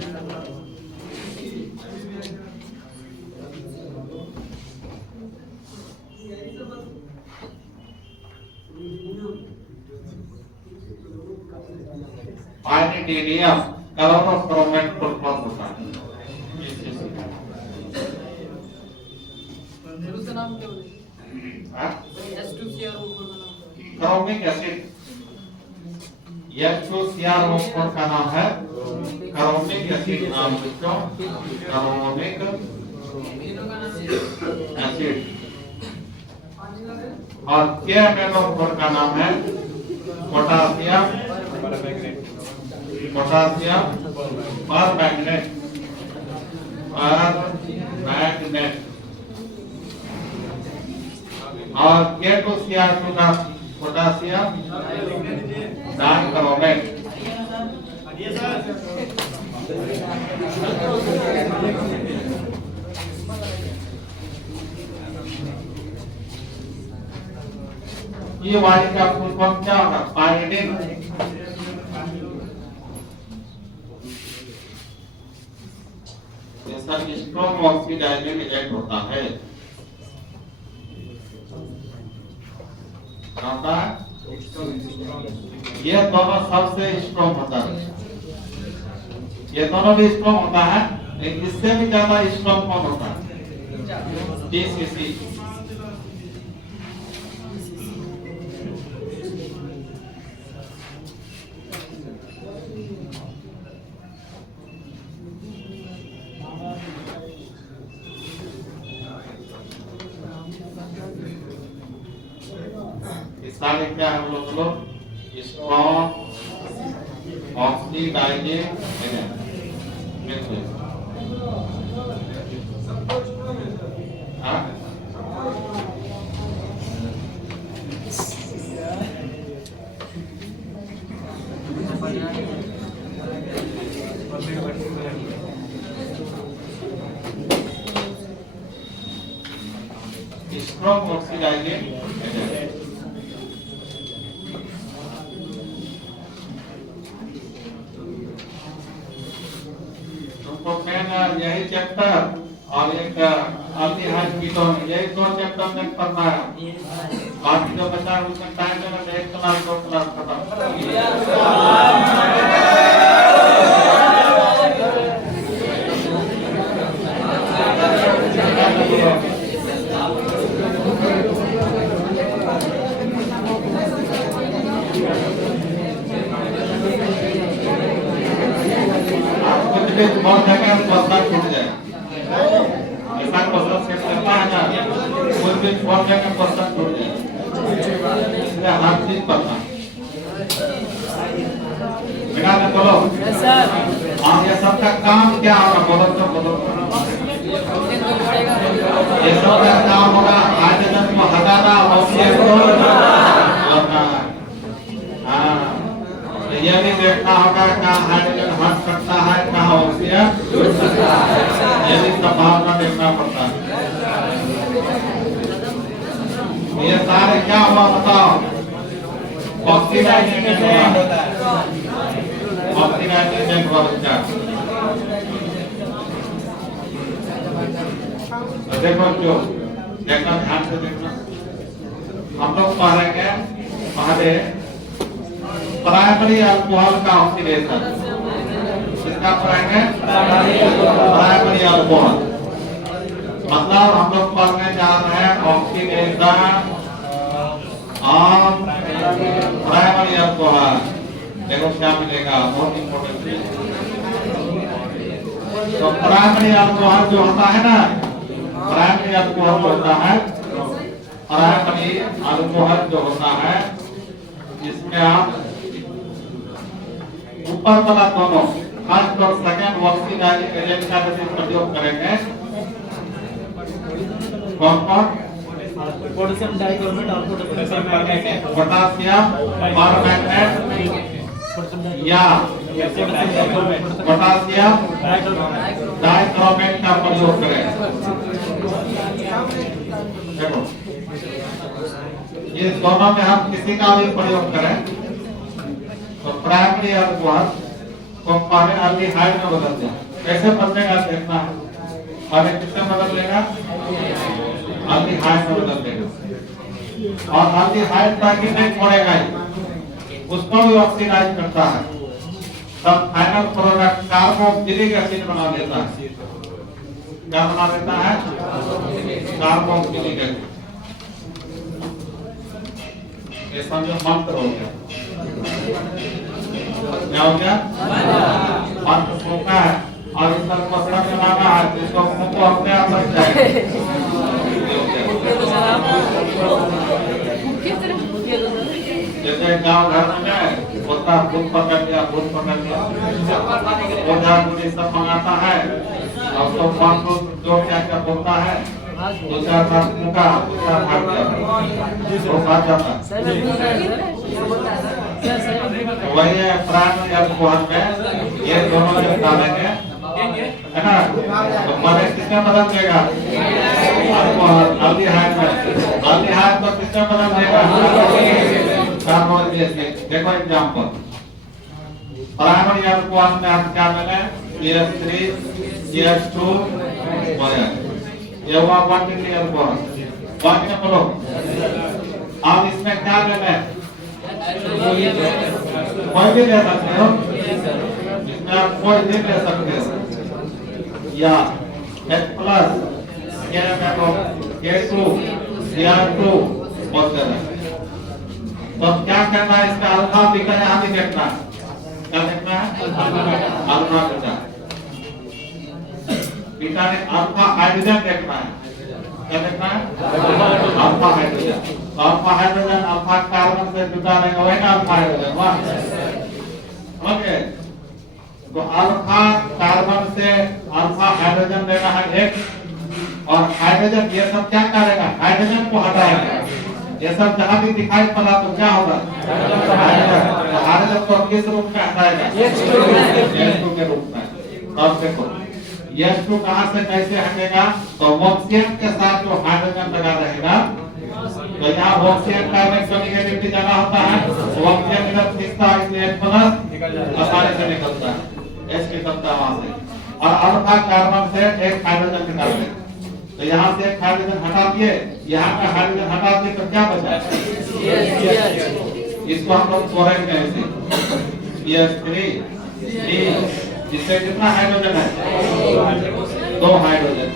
पायरिडीनियम क्लोरोक्रोमेट फुल फॉर्म होता है। क्रोमिक एसिड H2CrO4 का नाम है क्रोमिक एसिड, नाम बच्चों क्रोमिक एसिड। और KMnO4 का नाम है पोटासियम परमैंगनेट। और K2Cr2 का पोटासियम डाइक्रोमेट। ये वाई का फुल फॉर्म क्या होगा? पायरिडिन। ये सब स्ट्रॉन्ग ऑक्सीडाइजिंग एजेंट होता है। होता है ये दोनों सबसे स्ट्रॉन्ग होता है। ये दोनों भी स्ट्रॉन्ग होता है, लेकिन इससे भी ज्यादा स्ट्रॉन्ग कौन होता है? जीसीसी। सारे क्या हम लोग स्ट्रॉन्ग ऑक्सीडाइजिंग एजेंट। बिल्कुल। Strong oxidising agent. यही चैप्टर और एक अल्डिहाइड कीटोन, यही दो चैप्टर में पढ़ना है। बाकी जो बचा है उसमें टाइम देना, एक क्लास दो क्लास खत्म। बहुत जगह पता छूट जाए, ऐसा क्वेश्चन सेट करता है ना, कोई भी बहुत जगह क्वेश्चन छूट जाए, इसलिए हर चीज पढ़ना। बेटा ने बोलो और ये सबका काम क्या होगा? बोलो तो बोलो। ये सबका काम होगा हाइड्रोजन को हटाना, ऑक्सीजन को जोड़ना। हाँ, ये भी देखना होगा कहाँ हाइड्रोजन हट सकता है, कहाँ ऑक्सीजन जुड़ सकता है। ये भी संभावना देखना पड़ता है। ये सारे क्या हुआ बताओ? ऑक्सीडाइजिंग एजेंट होता है। ऑक्सीडाइजिंग एजेंट हुआ बच्चा। देखो जो देखना, ध्यान से देखना। हम लोग पढ़ेंगे पहले प्राइमरी अल्कोहल का ऑक्सीडेशन। इसका पढ़ेंगे प्राइमरी अल्कोहल, मतलब हम लोग पढ़ने जा रहे हैं ऑक्सीडेशन ऑफ प्राइमरी अल्कोहल। देखो क्या मिलेगा, बहुत इंपॉर्टेंट है। तो प्राइमरी अल्कोहल जो होता है ना, प्राइमरी अल्कोहल होता है, प्राइमरी अल्कोहल जो होता है इसमें आप ऊपर वाला दोनों फर्स्ट और सेकंड ऑक्सीडाइजिंग एजेंट का यदि प्रयोग करेंगे, कौन कौन? पोटेशियम डाइक्रोमेट और पोटेशियम मैग्नेट, पोटेशियम परमैंगनेट या पोटेशियम डाइक्रोमेट का प्रयोग करें। देखो ये दोनों में हम किसी का भी प्रयोग करें तो प्राइमरी अल्कोहल को पहले अल्डिहाइड में बदल दें। कैसे बदलेगा देखना है। पहले किससे बदल लेगा? अल्डिहाइड में बदल देगा। और अल्डिहाइड ताकि नहीं छोड़ेगा, उसको भी ऑक्सीडाइज करता है, तब फाइनल प्रोडक्ट कार्बोक्सिलिक एसिड बना देता है। क्या बना देता है? Carboxylic acid. ये समझो मंत्र हो गया। क्या हो गया? मंत्र फूंका है और इस तरह पसरा चलाना है, जिसको फूंको अपने आप लग जाएगा। जैसे गांव घर में होता भूत पकड़ लिया, भूत पकड़ लिया, ओझा मुझे सब मंगाता है और तो पांच जो क्या क्या बोलता है, दो चार बार फूंका, दो चार भाग गया, वो भाग जाता है। वही है प्राइमरी अल्कोहल में ये दोनों जब डालेंगे, है ना, तो पहले किसमें बदल देगा? अल्डिहाइड में अल्डिहाइड को किसमें बदल देगा? Carbonyl acid. देखो एग्जांपल, प्राइमरी अल्कोहल में हम क्या मिले? CH3 CH2 ये हुआ क्वांटिटी अल्कोहल। बाकी बोलो, अब इसमें क्या लेना है? कोई भी ले सकते हो, इसमें आप कोई भी ले सकते हो, या H प्लस K2 Cr2 बोलते हैं। तो क्या करना है? इसका अल्फा बीटा यहाँ भी देखना है। क्या देखना है? Alpha beta. बीटा ने अल्फा हाइड्रोजन देखना है। क्या देखना है? Alpha hydrogen. Alpha hydrogen alpha carbon से जुड़ा रहेगा, वही ना अल्फा हाइड्रोजन। वाह, ओके। तो अल्फा कार्बन से अल्फा हाइड्रोजन लेना है एक, और हाइड्रोजन ये सब क्या करेगा? हाइड्रोजन को हटाएगा। ये सब जहां भी दिखाई पड़ा तो क्या होगा? हाइड्रोजन को किस रूप में हटाएगा? H2 के रूप में। अब देखो H2 कहां से कैसे हटेगा? तो ऑक्सीजन के साथ जो हाइड्रोजन लगा रहेगा, तो यहाँ ऑक्सीजन का नेगेटिविटी ज्यादा होता है, ऑक्सीजन इधर खींचता है, इसलिए H+ आसानी से निकलता है, H निकलता है वहां से, और अल्फा कार्बन से एक हाइड्रोजन निकालते हैं। तो यहाँ से एक हाइड्रोजन हटा दिए, यहाँ का हाइड्रोजन हटा दिए, तो क्या बचा? इसको हम लोग क्लोराइड कहते हैं, CH3 जिससे कितना हाइड्रोजन है? 2 हाइड्रोजन।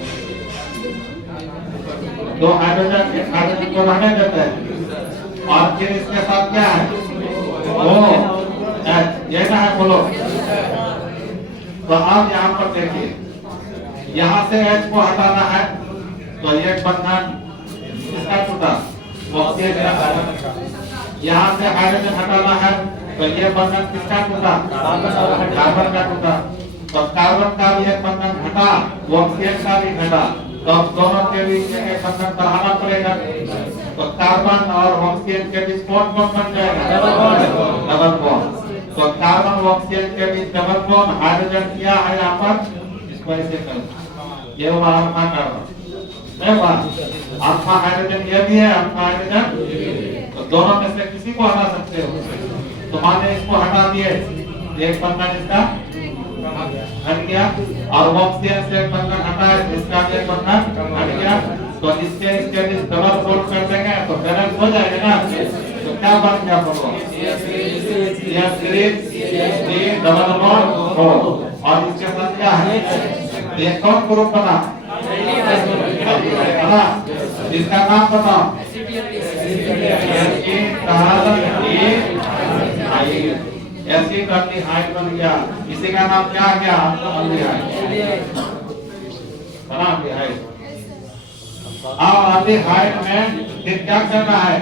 2 हाइड्रोजन एक हाइड्रोजन को रहने देते हैं, और फिर इसके साथ क्या है? H। ये ना है, बोलो। तो आप यहाँ पर देखिए, यहाँ से H को हटाना है, तो ये बंधन इसका टूटा, ऑक्सीजन का। यहाँ से हाइड्रोजन हटाना है, तो ये बंधन किसका टूटा? कार्बन का टूटा। तो कार्बन का भी एक बंधन घटा, ऑक्सीजन का भी घटा, तो दोनों के बीच एक बंधन बढ़ाना पड़ेगा। तो कार्बन और ऑक्सीजन के बीच कौन कौन बन जाएगा? Double bond. तो कार्बन ऑक्सीजन के बीच डबल बॉन्ड हाइड्रोजन किया है यहाँ पर, इसको ऐसे कर, ये हुआ अल्फा कार्बन। अल्फा हाइड्रोजन ये भी है, अल्फा हाइड्रोजन। तो दोनों में से किसी को हटा सकते हो। तो माने इसको हटा दिए, एक बंधन इसका हट गया, और ऑक्सीजन से एक बंधन हटा है, इसका भी एक बंधन हट गया। तो इसके बीच डबल बॉन्ड कर देंगे तो बैलेंस हो जाएगा ना। तो क्या बन गया? बोलो, CH3 डबल बॉन्ड हो, और इसके साथ क्या है? ये कौन ग्रुप बना? इसका नाम बताओ। एसिड अल्डिहाइड बन गया। इसी का नाम क्या आ गया? अल्डिहाइड। अब अल्डिहाइड में फिर क्या करना है?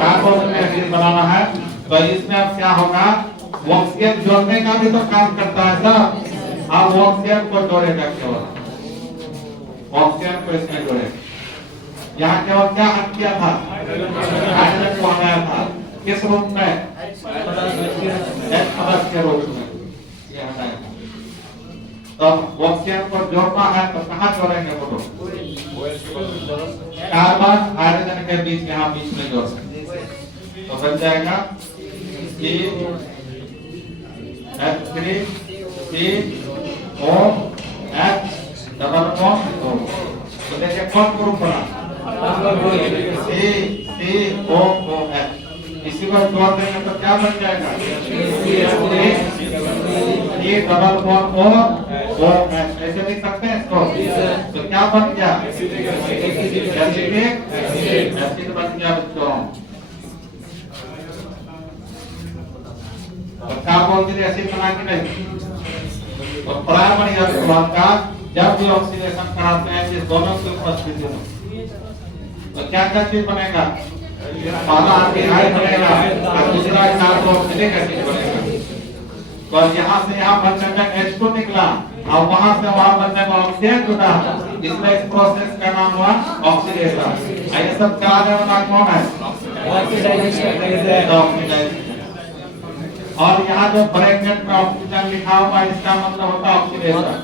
कार्बोनिल एसिड बनाना है। तो इसमें अब क्या होगा? ऑक्सीजन जोड़ने का भी तो काम करता है सर। अब ऑक्सीजन को जोड़ेगा, केवल ऑक्सीजन को इसमें जोड़ेगा। यहाँ केवल क्या हट किया था? हाइड्रोजन को हटाया था। किस रूप में? H+ के रूप में ये हटाया था। तो ऑक्सीजन को जोड़ना है तो कहाँ जोड़ेंगे? बोलो, कार्बन हाइड्रोजन के बीच, यहाँ बीच में जोड़ सकते। तो बन जाएगा CH3COH डबल बॉन्ड O। तो देखिए कौन ग्रुप बना? COOH। इसी को जोड़ देंगे तो क्या बन जाएगा? CH3 double bond OH। ऐसे लिख सकते हैं इसको। तो क्या बन गया? एसिड बन गया बच्चों। कार्बोनिल एसिड बना कि नहीं? तो प्राइमरी अल्कोहल का जब भी ऑक्सीडेशन कराते हैं, ये दोनों की उपस्थिति में, तो क्या क्या चीज बनेगा? पहला अल्डिहाइड बनेगा और दूसरा कार्बोक्सिलिक एसिड बनेगा। तो यहाँ से यहाँ बनने में H2 निकला, और वहां से वहां बनने में ऑक्सीजन जुड़ा, इसलिए इस प्रोसेस का नाम हुआ ऑक्सीडेशन। ये सब कराने वाला कौन है? ऑक्सीडाइजेशन। और यहाँ जो ब्रैकेट में ऑक्सीजन लिखा हुआ, इसका मतलब होता है ऑक्सीडेशन।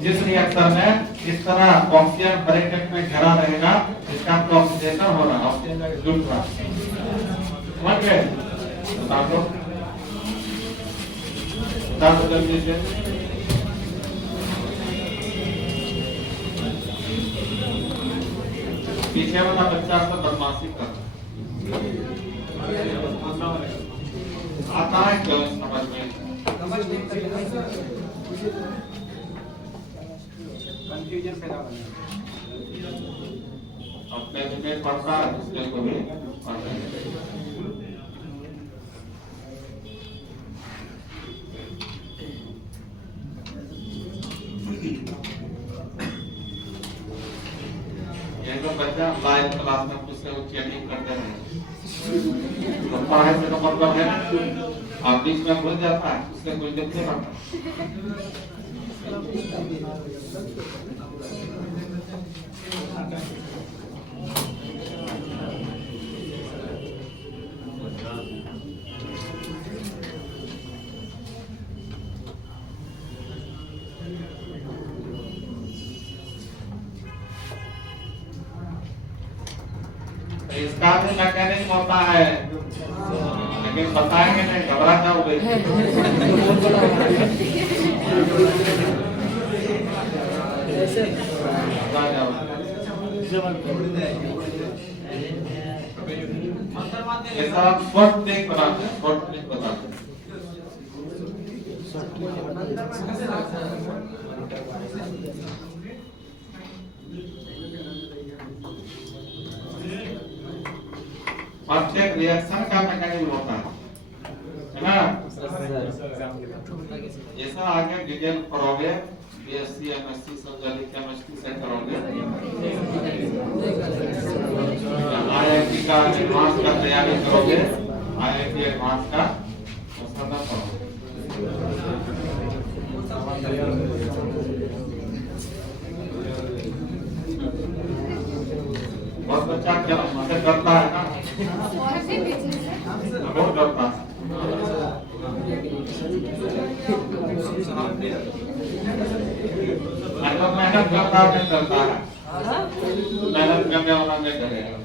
जिस रिएक्शन में इस तरह ऑक्सीजन ब्रैकेट में घेरा रहेगा, इसका ऑक्सीडेशन हो रहा है, ऑक्सीजन जुड़ रहा है। समझ गए? बता दो जल्दी से। पीछे वाला बच्चा सब बदमाशी कर आता है क्यों समझ में? कंफ्यूजन पैदा होना अपने में पढ़ता है, दूसरे को भी पढ़ता है। ये तो बच्चा लाइव क्लास में मुझसे वो चैटिंग करते हैं, तो पढ़ाई से तो मतलब है, आप बीच में भूल जाता है, उससे कोई लिख नहीं पाता। इसका भी मैकेनिज्म होता है, लेकिन बताएंगे नहीं, घबरा जाओगे। घबरा जाओगे। ऐसा शॉर्ट ट्रिक बनाते हैं, शॉर्ट ट्रिक बताते हैं। प्रत्येक रिएक्शन का मैकेनिज्म होता है ना? जैसा आगे डिटेल पढ़ोगे, बीएससी एमएससी संचालित केमिस्ट्री से करोगे, आईआईटी का एडवांस का तैयारी करोगे, आईआईटी एडवांस का उसका पढ़ोगे। बहुत बच्चा क्या मदद करता है ना, बहुत डरता है। अगर मेहनत करता है नहीं करता है, मेहनत करने वाला नहीं करेगा।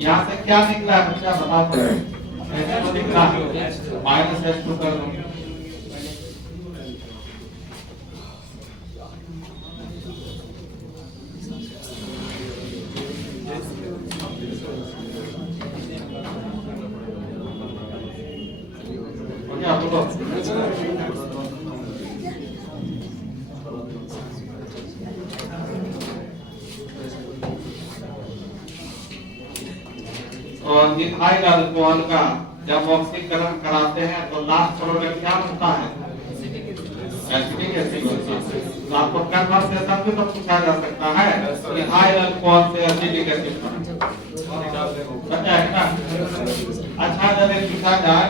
यहाँ से क्या निकला है बच्चा बता दो। ऐसे तो निकला -S2 कर दो। और इथाइल अल्कोहल का जब ऑक्सीकरण कराते हैं तो लास्ट प्रोडक्ट क्या बनता है? एसिटिक एसिड बनता है। तो आपको कन्वर्सेशन भी तो पूछा जा सकता है, इथाइल अल्कोहल से एसिटिक एसिड बनता है ना? अच्छा, जब ये पूछा जाए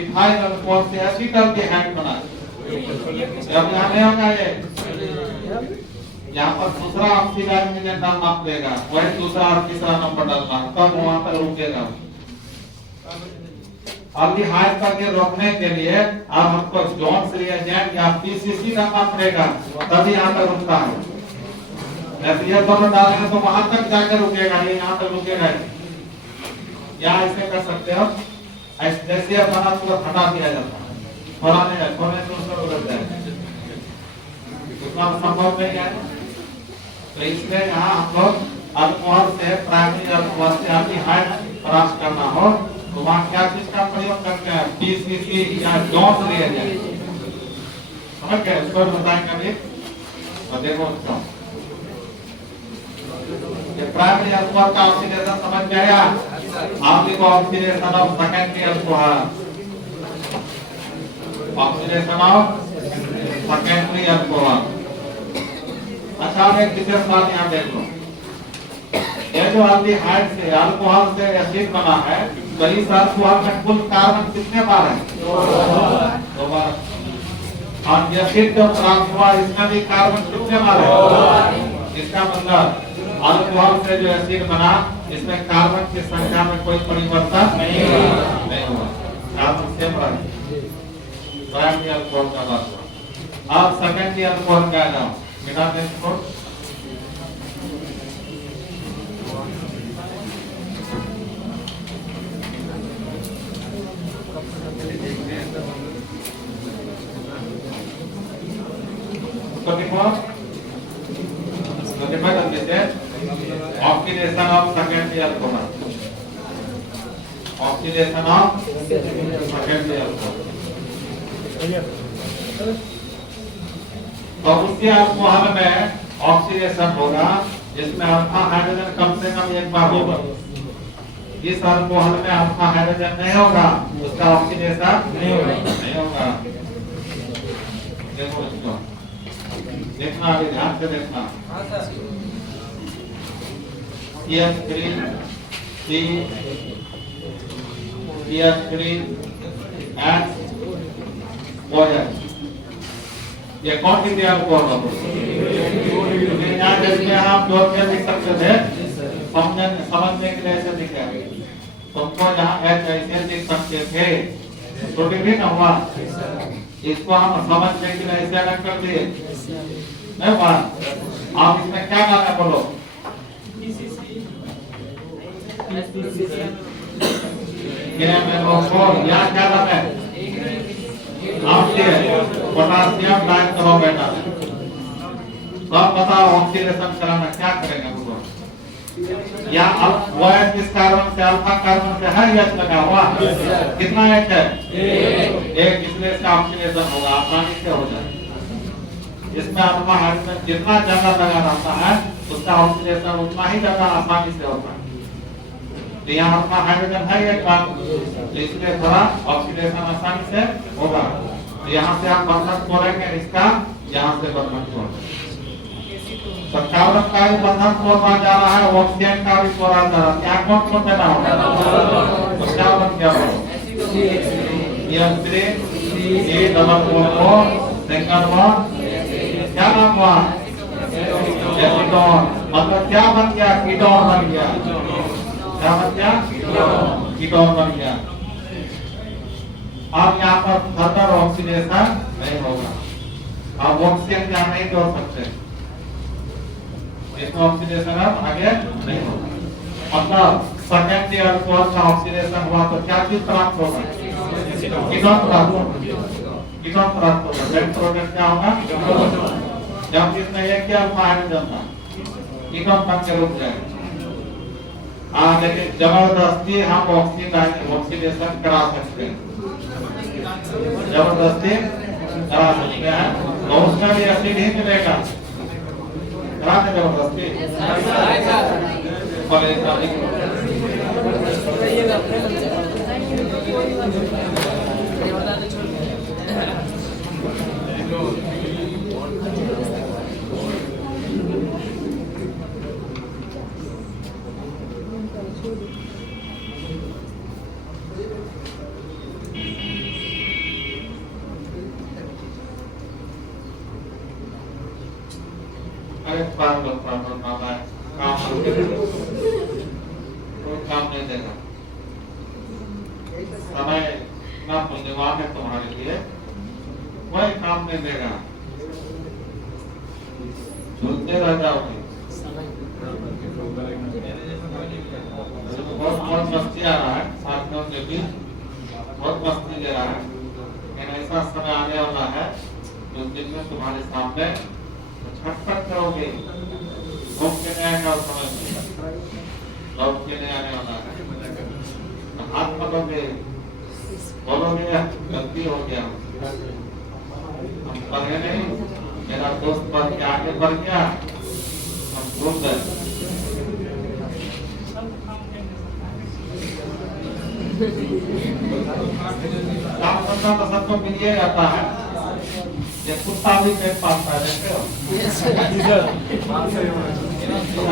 इथाइल अल्कोहल से एसिटाल्डिहाइड बना, जब जाने होगा ये यहाँ पर दूसरा ऑक्सीडाइज में डालना पड़ेगा, वही दूसरा और तीसरा नंबर डालना, तब वहां पर रुकेगा। अल्डिहाइड का के रोकने के लिए अब हमको जोन्स रिएजेंट या पीसीसी डालना पड़ेगा, तभी यहाँ पर रुकता है। ऐसे ये दोनों डालेंगे तो वहां तक जाकर रुकेगा, ये यहाँ तक रुकेगा। या ऐसे कर सकते हो, जैसे बना तुरंत हटा दिया जाता है, पुराने थोड़े दूसरे उलट जाए, उतना संभव नहीं है। तो इसलिए यहाँ हम लोग अल्कोहल से, प्राइमरी अल्कोहल से एल्डिहाइड प्राप्त करना हो तो वहाँ क्या चीज का प्रयोग करते हैं? पीसीसी या डॉस रिएजेंट। समझ गए? इसको बताएंगे अभी। तो देखो ये प्राइमरी अल्कोहल का ऑक्सीडेशन समझ में आया? आप देखो oxidation of secondary alcohol, oxidation of secondary alcohol. अच्छा, एक विशेष बात यहाँ देख लो, ये जो एल्डिहाइड से अल्कोहल से एसिड बना है, तो इस अल्कोहल में कुल कार्बन कितने बार है? 2 बार। और एसिड जब प्राप्त हुआ इसमें भी कार्बन कितने बार है? इसका मतलब अल्कोहल से जो एसिड बना इसमें कार्बन की संख्या में कोई परिवर्तन नहीं हुआ, कार्बन सेम रहे। प्राइमरी अल्कोहल का बात हुआ। अब सेकेंडरी अल्कोहल का जाओ, मिटा दें इसको। तो देखो oxidation of secondary alcohol, oxidation of secondary alcohol. तो उसी अल्कोहल में ऑक्सीडेशन होगा जिसमें अल्फा हाइड्रोजन कम से कम एक बार होगा। इस अल्कोहल में अल्फा हाइड्रोजन नहीं होगा, उसका ऑक्सीडेशन नहीं होगा। देखो इसको देखना, अभी ध्यान से देखना। CH3 C CH3 H OH, ये कौन सी अल्कोहल होगा? इसमें आप जोड़ के लिख सकते थे, समझने के लिए ऐसे लिखे। तुमको यहाँ H ऐसे लिख सकते थे, तो भी ना हुआ। इसको हम समझने के लिए ऐसे अलग कर दिए, नहीं हुआ। आप इसमें क्या गाना बोलो? या क्या नाम है? पोटासियम डाइक्रोमेटा। तो आप बताओ ऑक्सीडेशन कराना क्या करेंगे? या OH किस कार्बन से, अल्फा कार्बन से है H लगा हुआ, कितना H है? एक, इसलिए इसका ऑक्सीडेशन होगा, आसानी से हो जाए। इसमें अल्फा हाइड्रोजन जितना ज्यादा लगा रहता है उसका ऑक्सीडेशन उतना ही ज्यादा आसानी से होता है। तो यहाँ अल्फा हाइड्रोजन है एक बात, इसलिए थोड़ा ऑक्सीडेशन आसानी से होगा। तो यहाँ से आप बंधन तोड़ेंगे इसका, यहाँ से बंधन तोड़ेंगे। तो कार्बन का भी बंधन तोड़ना जा रहा है, ऑक्सीजन का भी तोड़ा जा रहा है। क्या कौन कौन देना होगा? तो क्या बन गया वो? ये डबल सेकंड वन क्या नाम हुआ? एसीटोन। मतलब क्या बन गया? कीटोन बन गया। क्या बन गया? कीटोन बन गया। अब यहाँ पर फर्दर ऑक्सीडेशन नहीं होगा। अब ऑक्सीजन यहाँ नहीं जोड़ सकते, इसमें ऑक्सीडेशन अब आगे नहीं होगा। मतलब सेकेंडरी अल्कोहल का ऑक्सीडेशन हुआ तो क्या चीज प्राप्त होगा? कीटोन प्राप्त होगा। कीटोन प्राप्त होगा। नेट प्रोडक्ट क्या होगा? जब इसमें एक ही अल्फा हाइड्रोजन था, कीटोन बन के रुक जाएगा। लेकिन जबरदस्ती हम ऑक्सीडेशन करा सकते हैं, जबरदस्ती करा सकते हैं, तो उसमें भी एसिड ही मिलेगा। करा दे जबरदस्ती। अरे काम नहीं देगा। समय इतना मूल्यवान है तुम्हारे लिए, कोई काम नहीं देगा, झूलते रह जाओगे। बहुत मस्ती आ रहा है साथियों के बीच, बहुत मस्ती ले रहा है। लेकिन ऐसा समय आने वाला है उस दिन में तुम्हारे सामने छटपट करोगे, घूम के नहीं आएगा उस समय में, लौट के नहीं आने वाला है। हाथ पकड़ोगे, बोलोगे गलती हो गया, हम पढ़े नहीं, मेरा दोस्त पढ़ के आगे बढ़ गया, हम भूल गए। काम करना तो सबको मिल ही जाता है, ये कुत्ता भी पेट पालता है, देखते हो?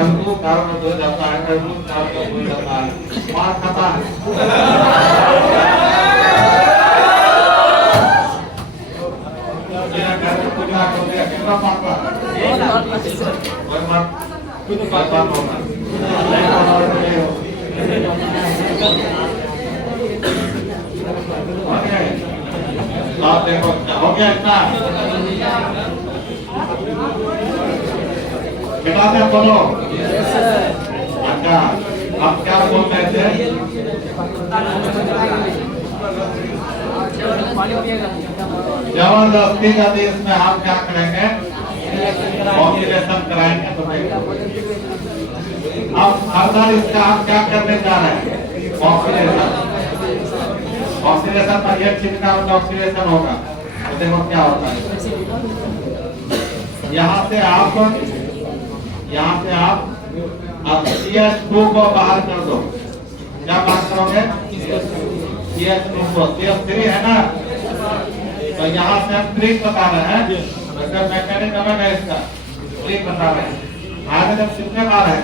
अंगूर कारण हो जाता है, अंगूर कारण हो जाता है, मार खाता है। ये घर में पूजा कर दिया, कितना मारता है? कोई मार, कोई बात होगा, नहीं होगा। ओके, आप देखो हो गया इतना। बेटा से बोलो। अच्छा, आप क्या बोल रहे थे? जबरदस्ती का देश में हम क्या करेंगे? ऑक्सीडेशन कराएंगे। तो अब फर्दर इसका हम क्या करने जा रहे हैं? ऑक्सीडेशन। ऑक्सीडेशन पर एक चीज का ऑक्सीडेशन होगा तो देखो क्या होता है। यहाँ से आप CH2 को बाहर कर दो। क्या बात करोगे? CH2 को CH3 है ना, तो यहाँ से हम ट्रिक बता रहे हैं। वैसे मैकेनिज्म है इसका, ट्रिक बता रहे हैं। हाइड्रोजन कितने बार है?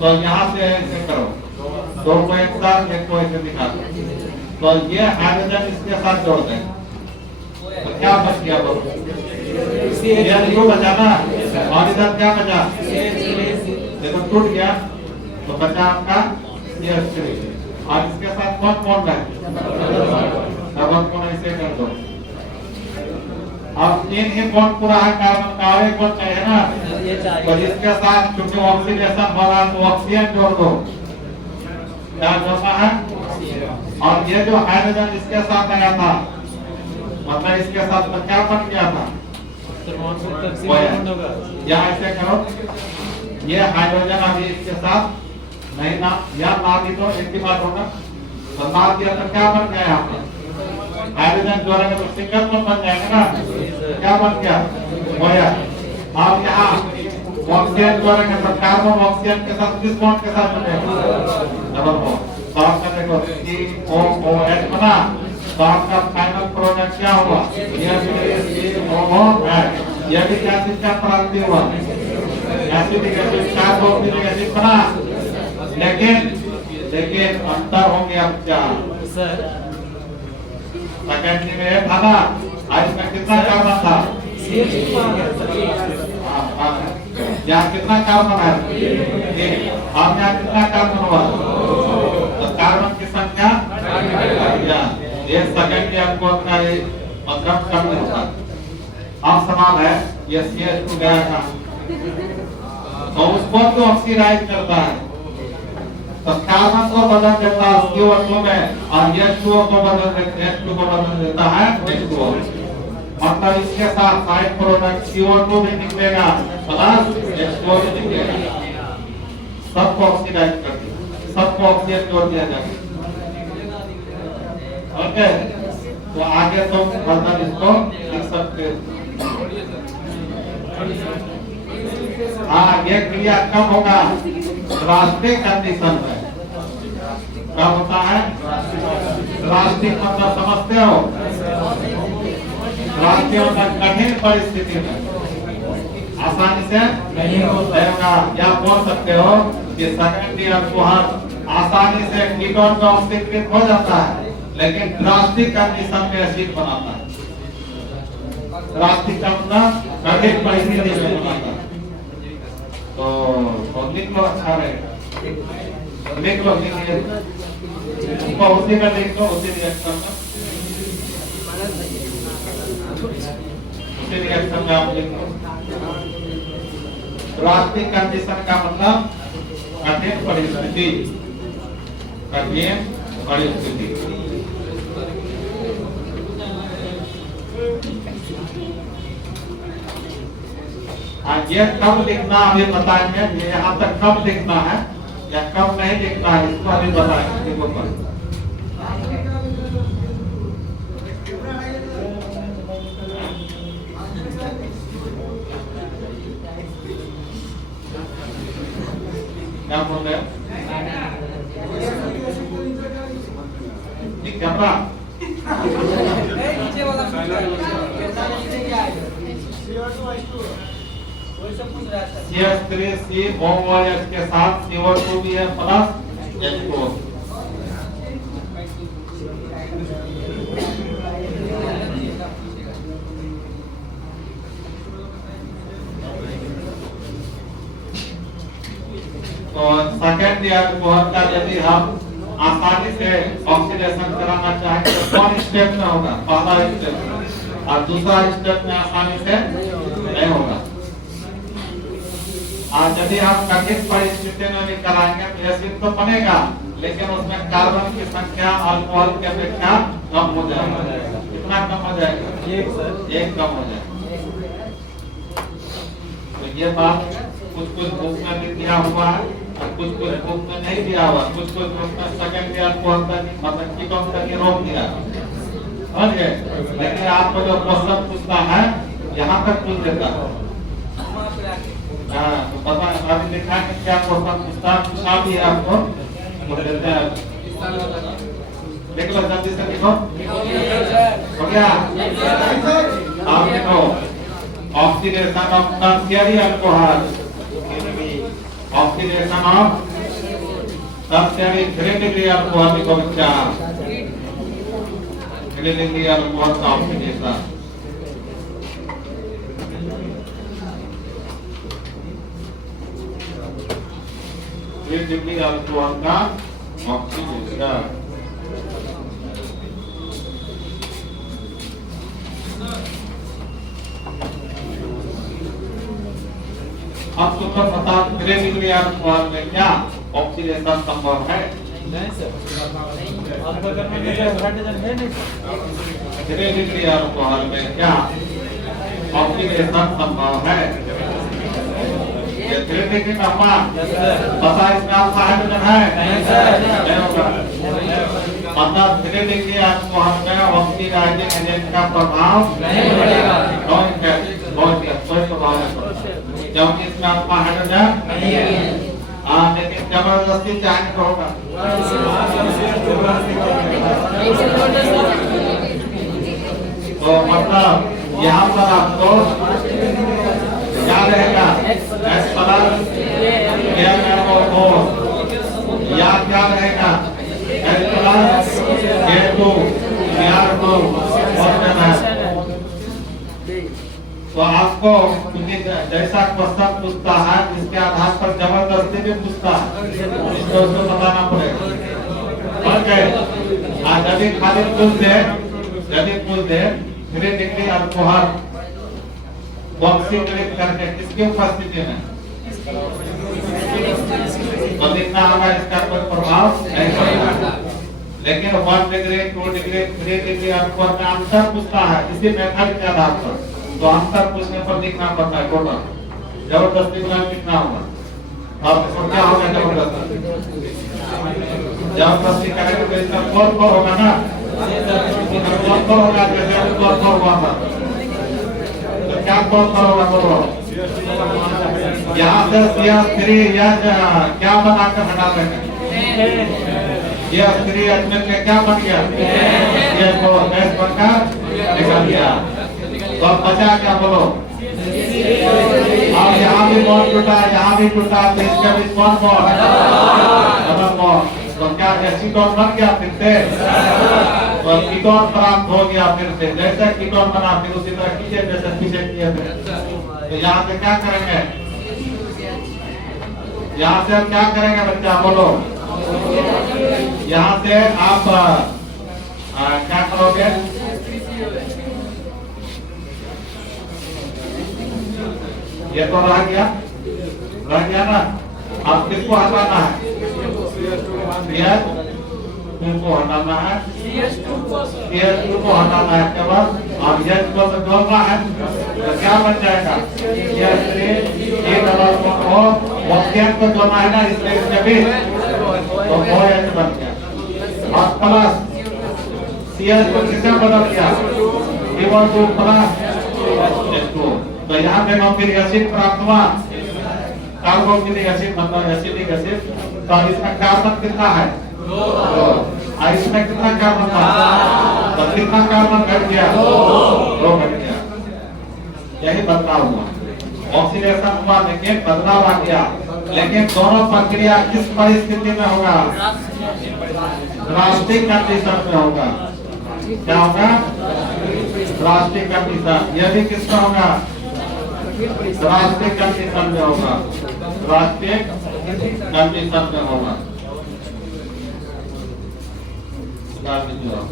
तो यहाँ से ऐसे करो, दो को एक साथ, एक को ऐसे दिखा दो। तो ये हाइड्रोजन इसके साथ जोड़ दें तो क्या बच गया? बोलो, CH2 बचा ना, और इधर क्या बचा? देखो टूट गया तो बचा आपका CH3। और इसके साथ कौन कौन है? डबल बॉन्ड ऐसे कर दो। अब तीन ही बॉन्ड पूरा है कार्बन का, और एक बॉन्ड चाहिए ना, तो इसके साथ क्योंकि ऑक्सीडेशन हो रहा है तो ऑक्सीजन जोड़ दो। क्या जोड़ना है? और ये जो हाइड्रोजन इसके साथ आया था, मतलब इसके साथ तो क्या बन गया था? या ऐसे करो, ये हाइड्रोजन अभी इसके साथ नहीं ना, या ना भी तो एक ही बात होगा। तो ना दिया तो क्या बन गया? यहाँ पर हाइड्रोजन जोड़ेंगे तो सिंगल बॉन्ड बन जाएगा ना। क्या बन गया? अब यहाँ ऑक्सीजन जोड़ेंगे तो कार्बन ऑक्सीजन के साथ किस बॉन्ड के साथ बनेगा? Double bond. तो आपका देखो COOH बना, तो आपका फाइनल प्रोडक्ट क्या हुआ? ये भी क्या चीज का प्राप्ति हुआ? एसिडिक एसिड, कार्बोक्सिलिक एसिड बना। लेकिन अंतर होंगे अब क्या? सेकेंडरी में था ना, आज में कितना कार्बन था? यहाँ कितना कार्बन है? अब यहाँ कितना कार्बन हुआ? तो कार्बन की संख्या ये सेकेंडरी आपको अपना मतलब कम होता। अब सवाल है ये CH2 गया था तो उसको तो ऑक्सीडाइज करता है, तो कार्बन को बदल देता है CO2 में, और H2O को बदल देता है H2O। मतलब इसके साथ साइड प्रोडक्ट CO2 भी निकलेगा प्लस H2O भी निकलेगा। सबको ऑक्सीडाइज कर दिया, सबको ऑक्सीजन जोड़ दिया जाएगा। ओके, तो आगे तो फर्दर इसको लिख सकते हैं। हाँ, ये क्रिया कब होगा? रास्टिक कंडीशन में। कब होता है? रास्टिक मतलब समझते हो? रास्टिक मतलब कठिन परिस्थिति में आसानी से नहीं होगा। या बोल सकते हो कि सेकेंडरी अल्कोहल आसानी से कीटोन में ऑक्सीकृत हो जाता है, लेकिन ड्रास्टिक कंडीशन में एसिड बनाता है। ड्रास्टिक का मतलब कठिन परिस्थिति में बनाता है। तो लिख लो, अच्छा रहेगा। लिख लो, लिखिए उसको, उसी में लिख लो, उसी रिएक्शन में, उसी रिएक्शन में आप लिख लो। ड्रास्टिक कंडीशन का मतलब कठिन परिस्थिति, कठिन परिस्थिति। ये कब लिखना अभी बताएंगे, ये यहाँ तक कब लिखना है या कब नहीं लिखना है इसको अभी बताएंगे। क्या बोल रहे हैं? कैमरा CH3COOH के साथ CO2 भी है प्लस H2O। तो तो सेकेंड अल्कोहल का यदि हम आसानी से ऑक्सीडेशन कराना चाहें तो कौन स्टेप में होगा? पहला स्टेप, और दूसरा स्टेप में आसानी से नहीं होगा। आज यदि हम कठिन परिस्थिति में भी कराएंगे तो एसिड तो बनेगा, लेकिन उसमें कार्बन की संख्या अल्कोहल की अपेक्षा कम हो जाएगा। कितना कम हो जाएगा? एक कम हो जाएगा। तो ये बात कुछ बुक में भी दिया हुआ है और कुछ बुक में नहीं दिया हुआ। कुछ बुक में सेकंड अल्कोहल तक मतलब कीटोन तक रोक दिया, समझ गए? लेकिन आपको जो क्वेश्चन पूछता है यहाँ तक पूछ देता है। तो पता अभी लिखा है क्या क्वेश्चन पूछा भी है आपको, बोल देते हैं। देख लो जल्दी से, लिखो। हो गया? आप लिखो oxidation of tertiary alcohol, oxidation of tertiary 3 degree alcohol लिखो बच्चा। 3 डिग्री अल्कोहल का ऑक्सीडेशन। डिग्री अल्कोहल का ऑक्सीडेशन। अब तो पता 3 डिग्री अल्कोहल में क्या ऑक्सीडेशन संभव है? नहीं सर, आपका करने में हाइड्रोजन है नहीं सर। 3 डिग्री अल्कोहल में क्या ऑक्सीडेशन संभव है? ये 3 डिग्री में हुआ, पता इसमें आपका हाइड्रोजन है? नहीं होगा। मतलब 3 डिग्री अल्कोहल में ऑक्सीडाइजिंग एजेंट का प्रभाव नहीं पड़ेगा। कोई प्रभाव नहीं पड़ेगा क्योंकि इसमें आपका हाइड्रोजन नहीं है। लेकिन जबरदस्ती चाहने को होगा। तो मतलब यहाँ पर आपको क्या रहेगा? S प्लस KMnO4 या क्या रहेगा? S प्लस K2 Cr2 और देना। तो आपको जैसा क्वेश्चन पूछता है इसके आधार पर जबरदस्ती भी पूछता है, इसको उसको बताना पड़ेगा। समझ गए? आज यदि खाली पूछ दे 3 डिग्री अल्कोहल ऑक्सीकृत करके किसकी उपस्थिति में, तो लिखना होगा इसका कोई प्रभाव नहीं पड़ेगा। लेकिन 1 डिग्री 2 डिग्री 3 डिग्री अल्कोहल में अंतर पूछता है इसी मेथड के आधार पर, तो अंतर पूछने पर लिखना पड़ता है टोटल। जबरदस्ती में लिखना होगा। और तो क्या होगा? जबरदस्ती करेंगे तो इसका 4 होगा ना, 4 होगा। जैसे 4 हुआ था तो क्या 4 होगा? बोलो। यहाँ से CH3 या क्या बनाकर हटा देंगे? CH3 एटमेंट में क्या बन गया? CH4 गैस बनकर निकल गया। तो अब बचा क्या? बोलो। अब यहाँ भी बॉन्ड टूटा, यहाँ भी टूटा, तो इसके बीच कौन बॉन्ड? Double bond. तो क्या एसीटोन बन गया फिर से? तो कीटोन प्राप्त हो गया फिर से। जैसे कीटोन बना फिर उसी तरह कीजिए जैसे पीछे किए थे। तो यहाँ से क्या करेंगे? यहाँ से अब क्या करेंगे बच्चा? बोलो। यहाँ से आप क्या करोगे? ये तो रह गया ना। अब किसको हटाना है? CH2 को हटाना है। CH2 को हटाना है केवल। अब H2 से जोड़ना है तो क्या बन जाएगा? CH3 ऑक्सीजन को जोड़ना है ना, इसलिए इसमें भी तो OH बन गया। और प्लस CH को किससे बदल गया? CO2 plus H2। तो यहाँ पे हम फिर एसिड प्राप्त हुआ, कार्बोक्सिलिक एसिड मतलब एसिडिक एसिड। तो इसमें कार्बन कितना है? 2। और इसमें कितना कार्बन था? तो कितना कार्बन घट गया? 2 घट गया। यही बदलाव हुआ, ऑक्सीडेशन हुआ लेकिन बदलाव आ गया। लेकिन दोनों प्रक्रिया किस परिस्थिति में होगा? रास्टिक कंडीशन में होगा। क्या होगा? Rustic condition. यह भी किसका होगा? राष्ट्रीय कंडीशन में होगा, राष्ट्रीय कंडीशन में होगा। सुधार दीजिए आप।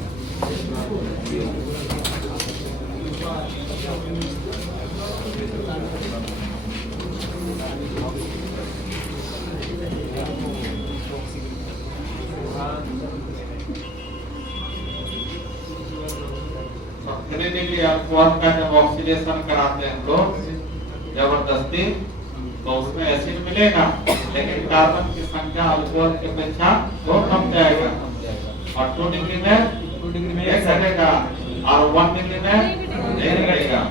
डिग्री अल्कोहल का जब ऑक्सीडेशन कराते हैं लोग जबरदस्ती, तो उसमें एसिड मिलेगा, लेकिन कार्बन की संख्या अल्कोहल की अपेक्षा वो कम जाएगा। और 2 डिग्री में एक घटेगा और 1 डिग्री में नहीं घटेगा।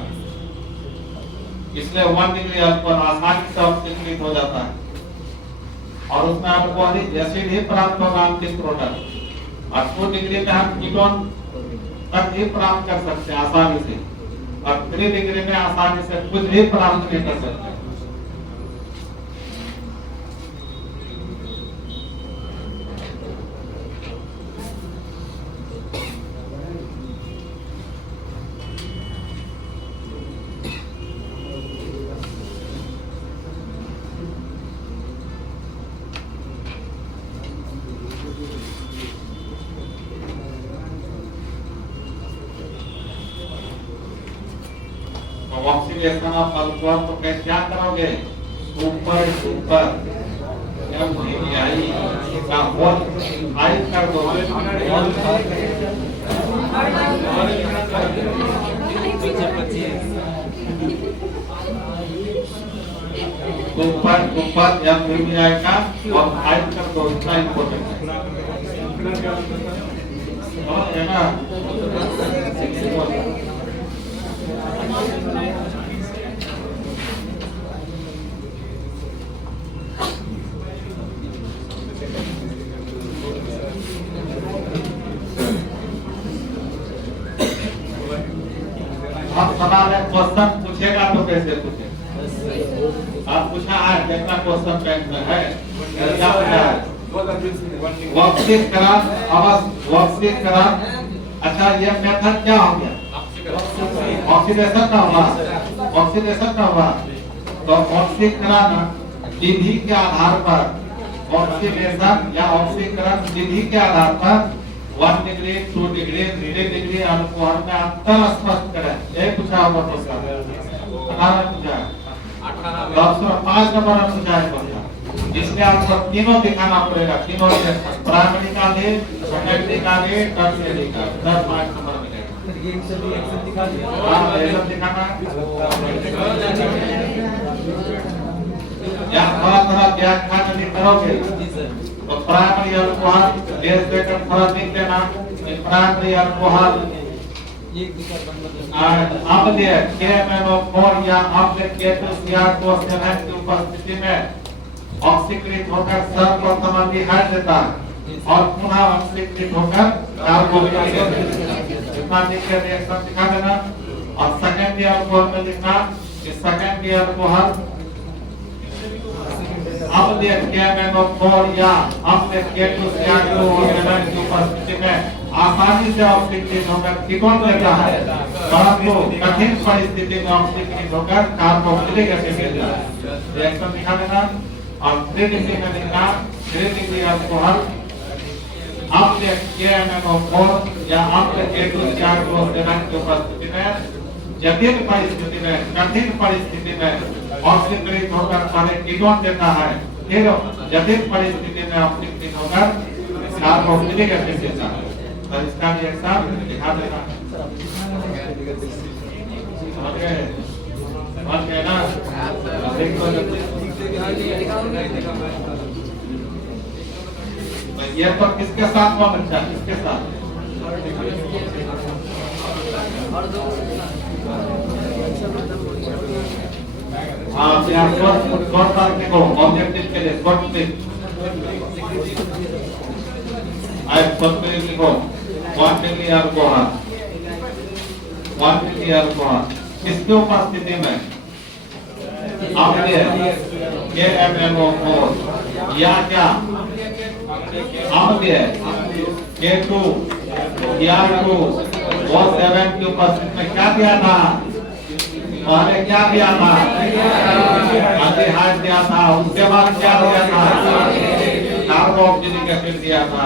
इसलिए 1 डिग्री अल्कोहल आसानी से ऑक्सीकरण हो जाता है और उसमें अल्कोहलिक एसिड ही प्राप्त होगा अंतिम प्रोडक्ट। और 2 डिग्री में हम कीटोन तक ही प्राप्त कर सकते हैं आसानी से, और 3 डिग्री में आसानी से कुछ भी प्राप्त नहीं कर सकते। ऑक्सीडेशन ऑफ अल्कोहल तो कैसे क्या करोगे? ऊपर ऊपर का होल हाइट कर दो। ऊपर ऊपर MVI का और हाइट कर दो, इतना इम्पोर्टेंट है ना। आप सवाल है, क्वेश्चन पूछेगा तो कैसे पूछे? आप पूछा है कितना क्वेश्चन बैंक में है? क्या पूछा है? वक्सीकरण अवश्य वक्सीकरण। अच्छा, ये मेथड क्या हो गया? ऑक्सीडेशन का हुआ, ऑक्सीडेशन का हुआ। तो ऑक्सीकरण विधि के आधार पर, ऑक्सीडेशन या ऑक्सीकरण विधि के आधार पर 1 डिग्री, 2 डिग्री, 3 डिग्री अल्कोहल में अंतर स्पष्ट करें। ये पूछा होगा क्वेश्चन, 18 पूछा है, 5 नंबर में पूछा है क्वेश्चन। इसलिए आपको तीनों दिखाना पड़ेगा, तीनों प्राइमरी का भी, सेकेंडरी का भी, टर्शियरी का। 10 नंबर मिलेगा। थोड़ा थोड़ा व्याख्यान यदि करोगे तो प्राइमरी अल्कोहल बेस देकर थोड़ा लिख लेना। प्राइमरी अल्कोहल अम्लीय KMnO4 या अम्लीय K2CR7 की उपस्थिति में ऑक्सीकृत होकर सर्वप्रथम देता है और पुनः ऑक्सीकृत होकर कार्बोक्सिलेज इतना लिख के रिएक्शन दिखा देना। और सेकेंडरी अल्कोहल में लिखना कि सेकेंडरी अल्कोहल अम्लीय KMnO4 या अम्लीय K2CR7 की उपस्थिति में आसानी से ऑक्सीकृत होकर कीटोन रहता है, परंतु कठिन परिस्थिति में ऑक्सीकृत होकर कार्बोक्सिलिक एसिड देता है। रिएक्शन दिखा देना। और 3 डिग्री में लिखना 3 डिग्री अल्कोहल अम्लीय KMnO4 या अम्लीय K2CR7 की उपस्थिति में जटिल परिस्थिति में, कठिन परिस्थिति में ऑक्सीकृत होकर पहले कीटोन देता है, फिर जटिल परिस्थिति में ऑक्सीकृत होकर कार्बोक्सिलिक एसिड देता है। तो इसका रिएक्शन दिखा देना। ओके ना? ये तो किसके साथ हुआ बच्चा? किसके साथ? हाँ, शॉर्ट मार्क लिखो ऑब्जेक्टिव के लिए। शॉर्ट क्लिक लिखो 1 डिग्री अल्कोहल, 1 डिग्री अल्कोहल किसकी उपस्थिति में? अम्लीय KMnO4 या क्या अम्लीय K2CR7 की उपस्थिति में क्या दिया था? पहले क्या दिया था? अल्डिहाइड दिया था, उसके बाद क्या दिया था? कार्बोक्सिलिक एसिड दिया था।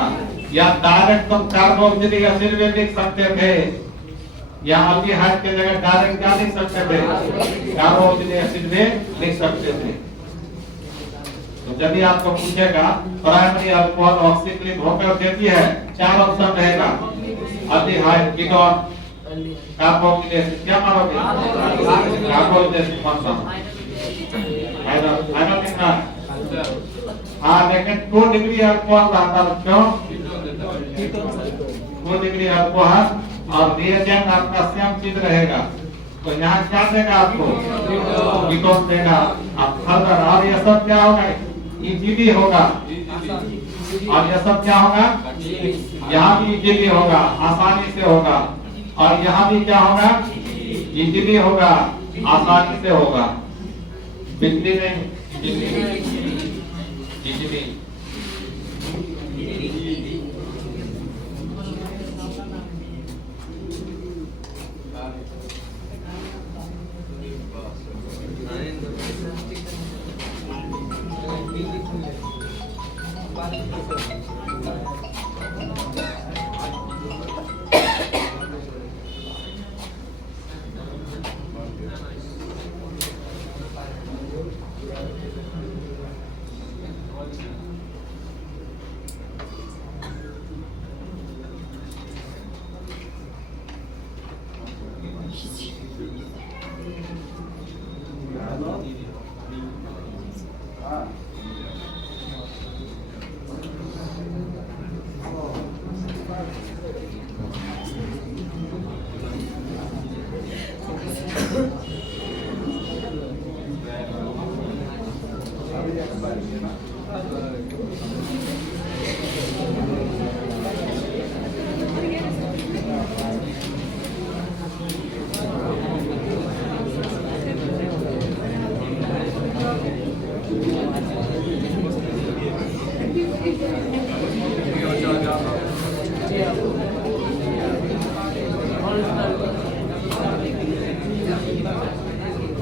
या डायरेक्ट तुम कार्बोक्सिलिक एसिड भी लिख सकते थे, या अल्डिहाइड के जगह डायरेक्ट क्या लिख सकते थे? कार्बोक्सिलिक एसिड भी लिख सकते थे। तो जब भी आपको पूछेगा प्राइमरी अल्कोहल ऑक्सीक्रिन होकर देती है, 4 ऑप्शन रहेगा, अल्डिहाइड, कीटोन, कार्बोक्सिलिक एसिड, क्या मानोगे? कार्बोक्सिलिक एसिड मानता हूं। फाइनल लिखना। हाँ, लेकिन 2 डिग्री अल्कोहल रहता है, क्यों? 2 डिग्री अल्कोहल और रिएजेंट आपका सेम चीज रहेगा, तो यहाँ क्या देगा आपको? कीटोन देगा। अब फर्दर और ये सब क्या होगा? इजीली होगा। और ये सब क्या होगा? यहाँ भी इजीली होगा, आसानी से होगा। और यहाँ भी क्या होगा? इजीली होगा, आसानी से होगा। बिजली नहीं, इजीली।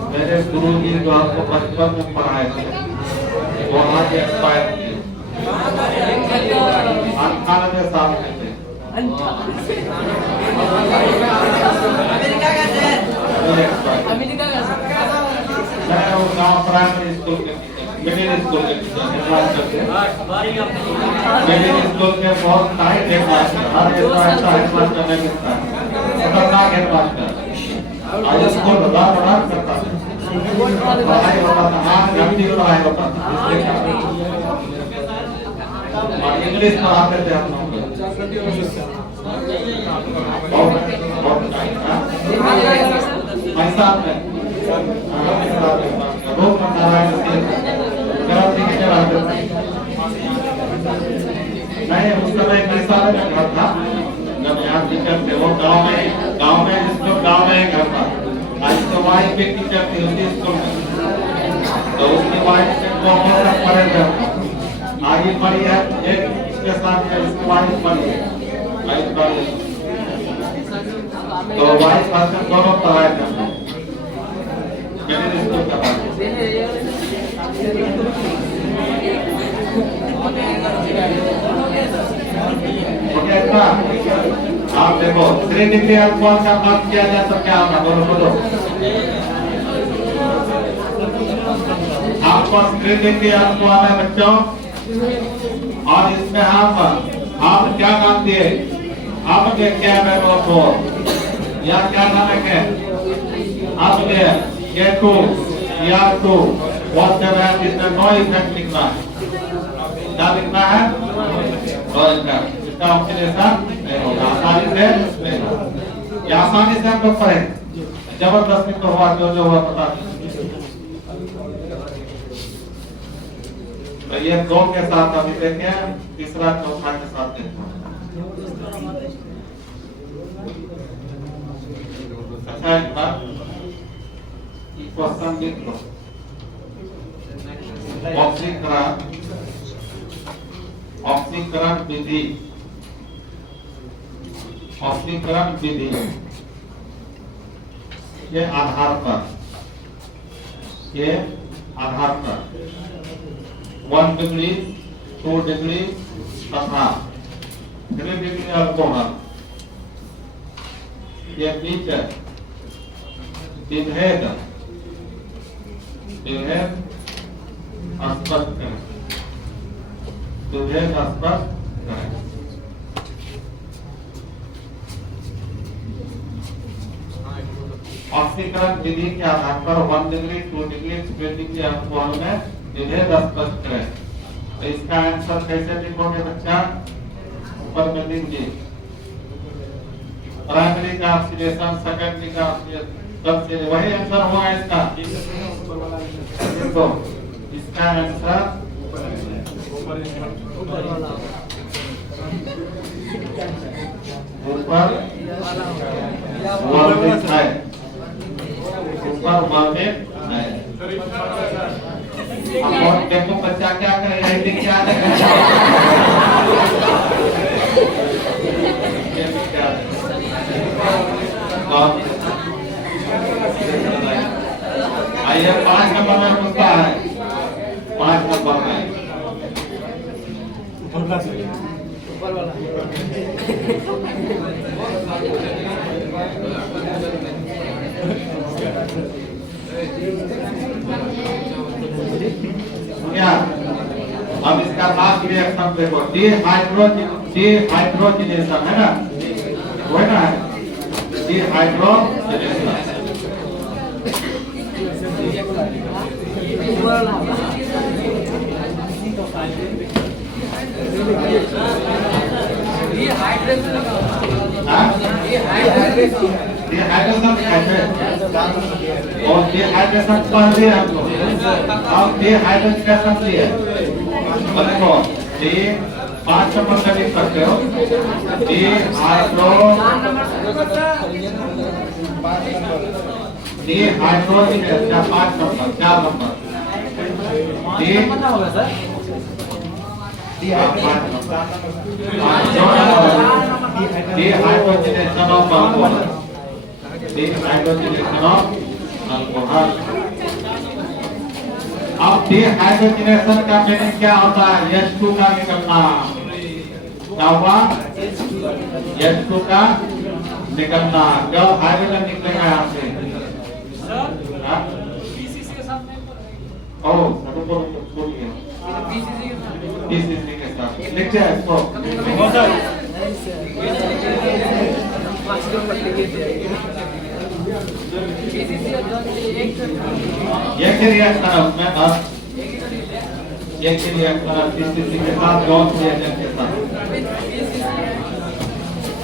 मेरे गुरु जी जो आपको बचपन में पढ़ाए थे, वो आज एक्सपायर किए, 98 साल में थे। मैं वो गाँव प्राइमरी स्कूल के मिडिल स्कूल के हेडमास्टर थे। मिडिल स्कूल के बहुत टाइट हेडमास्टर, हर ऐसा हेडमास्टर नहीं मिलता, खतरनाक हेडमास्टर। आज स्कूल बड़ा करता था, पढ़ाई होता था, हाँ गंदी पढ़ाई होता था, और इंग्लिश पढ़ाते थे हम लोग। बहुत टाइम था ऐसा में रोज नारायण नहीं, उस समय कैसा घर था जब यहाँ टीचर थे, वो गाँव में जिसको गाँव में घर था। आज तो वाइफ के टीचर थी उसी स्कूल में, तो उसकी वाइफ से बहुत पढ़े थे। आगे पढ़ी है एक इसके साथ है, इसकी वाइफ पढ़ी है, तो वाइफ हस्बैंड दोनों पढ़ाए थे मिडिल स्कूल का। आप देखो 3 डिग्री अल्कोहल का बात किया जाए तो क्या होगा? बोलो आपको 3 डिग्री अल्कोहल है बच्चों, और इसमें आप क्या नाम दिए? आपके क्या को या क्या नाम है? आपके K2 ER2 इसमें नो इफेक्ट लिखना है। क्या लिखना है? No effect. इसका ऑक्सीडेशन नहीं होगा, आसानी से नहीं होगा। ये आसानी से हम लोग पढ़े, जबरदस्ती तो हुआ जो हुआ पता नहीं। तो ये 2 के साथ अभी देखें, तीसरा चौथा के साथ देखो। अच्छा एक बात क्वेश्चन लिख लो, ऑक्सीकरण विधि के आधार पर ये आधार पर 1 डिग्री 2 डिग्री तथा 3 डिग्री अल्कोहल ये बीच विभेद स्पष्ट करें, विभेद स्पष्ट करें। ऑक्सीकरण विधि के आधार पर 1 डिग्री 2 डिग्री 3 डिग्री अल्कोहल में विभेद स्पष्ट करें। तो इसका आंसर कैसे लिखोगे बच्चा? ऊपर में लिखिए प्राइमरी का ऑक्सीडेशन, सेकेंडरी का ऑक्सीडेशन, सबसे वही आंसर हुआ इसका। देखो इसका आंसर ऊपर वर्णित है, ऊपर वर्णित है। अब देखो बच्चा क्या करे, राइटिंग क्या आइए 5 नंबर में पूछता है, 5 नंबर में क्या? अब इसका लास्ट रिएक्शन देखो, डिहाइड्रोजिनेशन है ना, वो है ना डिहाइड्रोजिनेशन। डिहाइड्रेशन कैसे? और डिहाइड्रेशन पहले हमको अब डिहाइड्रेशन लिए देखो डी 5 नंबर का लिख सकते हो, dehydrogenation 5 number 4 number dehydrogenation of alcohol, dehydrogenation of alcohol. अब डिहाइड्रोजिनेशन का मीनिंग क्या होता है? H2 का निकलना। क्या हुआ? H2 का निकलना। जब हाइड्रोजन निकलेगा यहाँ से पीसीसी के साथ लिखते हैं इसको। ये रिएक्शन है उसमें बस ये रिएक्शन पीसीसी के साथ जॉन रिएक्शन के साथ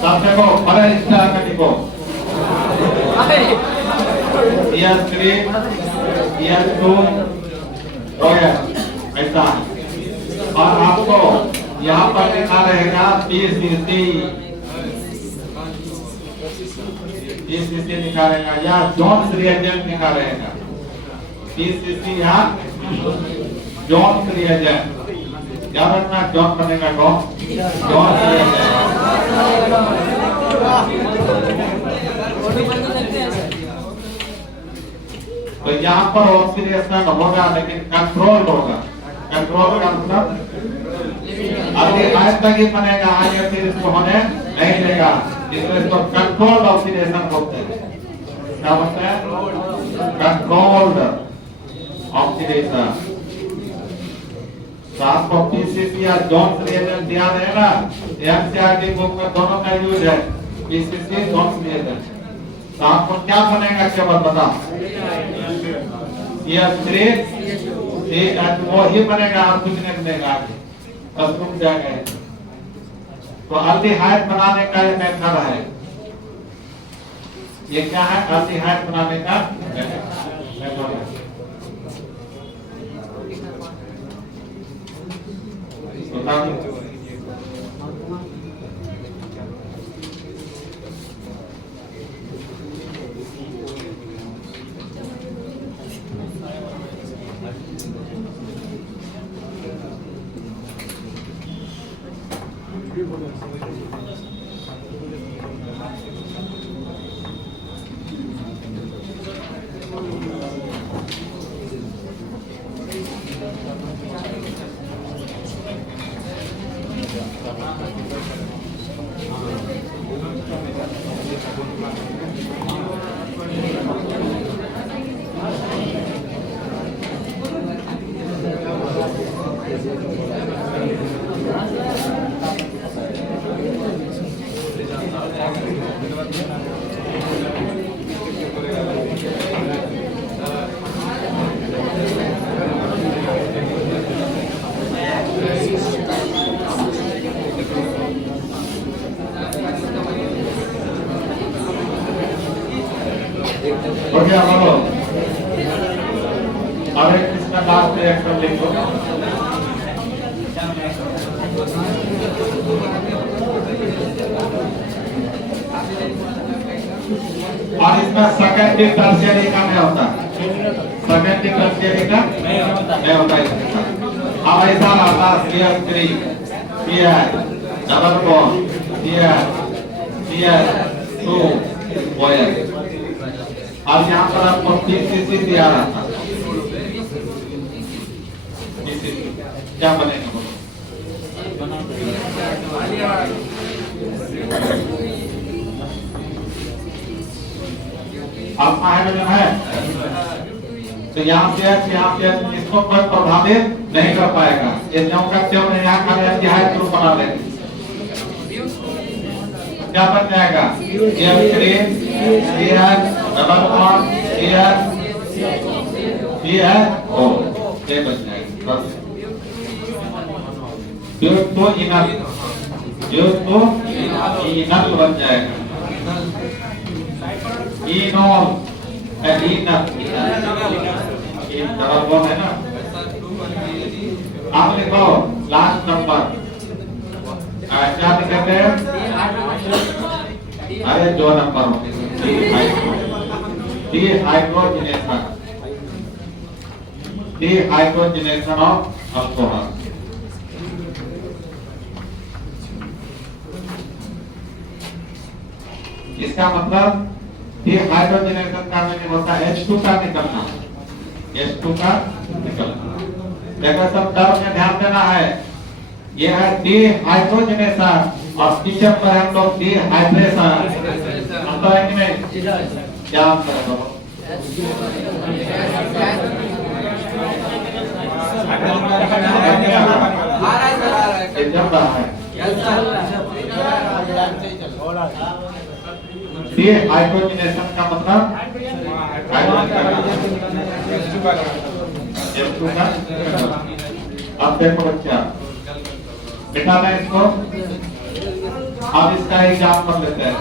सब देखो बड़े स्टार में लिखो ES3 ES2 ऐसा। और आपको यहाँ पर लिखा रहेगा पीसीसी लिखा रहेगा या जॉन्स रिएजेंट लिखा रहेगा। पीसीसी या जॉन्स रिएजेंट याद रखना, जॉन बनेगा जॉन्स रिएजेंट। तो यहाँ पर ऑक्सीडेशन होगा लेकिन कंट्रोल होगा। कंट्रोल का मतलब अभी आज तक ही बनेगा, आगे फिर इसको होने नहीं देगा, इसको कंट्रोल्ड ऑक्सीडेशन बोलते हैं। क्या बोलते हैं? Controlled oxidation. तो आपको पीसीसी या जॉन्स रिएजेंट याद है ना, एनसीईआरटी बुक में दोनों का यूज है, पीसीसी जॉन्स रिएजेंट। तो आपको क्या बनेगा केवल बताओ? वो ही बनेगा, आप कुछ नहीं बनेगा, बस रुक जाएगा। तो अल्डिहाइड बनाने का ये मेथड है। ये क्या है? अल्डिहाइड बनाने का मेथड है। हो गया बोलो। हरे कृष्ण दास ने एक्टर लिखो। और इसमें सेकेंडरी टर्शियरी का नहीं होता, सेकेंडरी टर्शियरी का नहीं होता इसमें। अब ऐसा आता CH3 CH double bond CH2 OH। अब यहाँ पर आपको PCC दिया रहा था, क्या बनेगा बोलो? अब हाइड्रोजन है तो यहाँ से इसको कोई प्रभावित नहीं कर पाएगा। ये ज्यों का त्यों यहाँ का एल्डिहाइड ग्रुप बना लेंगे, क्या बन जाएगा? CH3 CH double bond CH2 ये बन जाएगा। तो इनल बन जाएगा। इनोल डबल बॉन्ड है ना। आप लिखो लास्ट नंबर क्या लिखते हैं? अरे जो नंबर डिहाइड्रोजनेशन ऑफ अल्कोहल। इसका मतलब डिहाइड्रोजनेशन का मतलब होता है H2 का निकलना, H2 का निकलना। देखो सब टर्म में ध्यान देना है, ये है डिहाइड्रोजनेशन और पीछे पर हम लोग डिहाइड्रेशन। मतलब है कि नहीं? क्या अंतर है दोनों? ये जम रहा है। डिहाइड्रोजनेशन का मतलब H2 का। अब देखो बच्चा बिठा दें इसको। अब इसका एग्जाम्पल लेते हैं।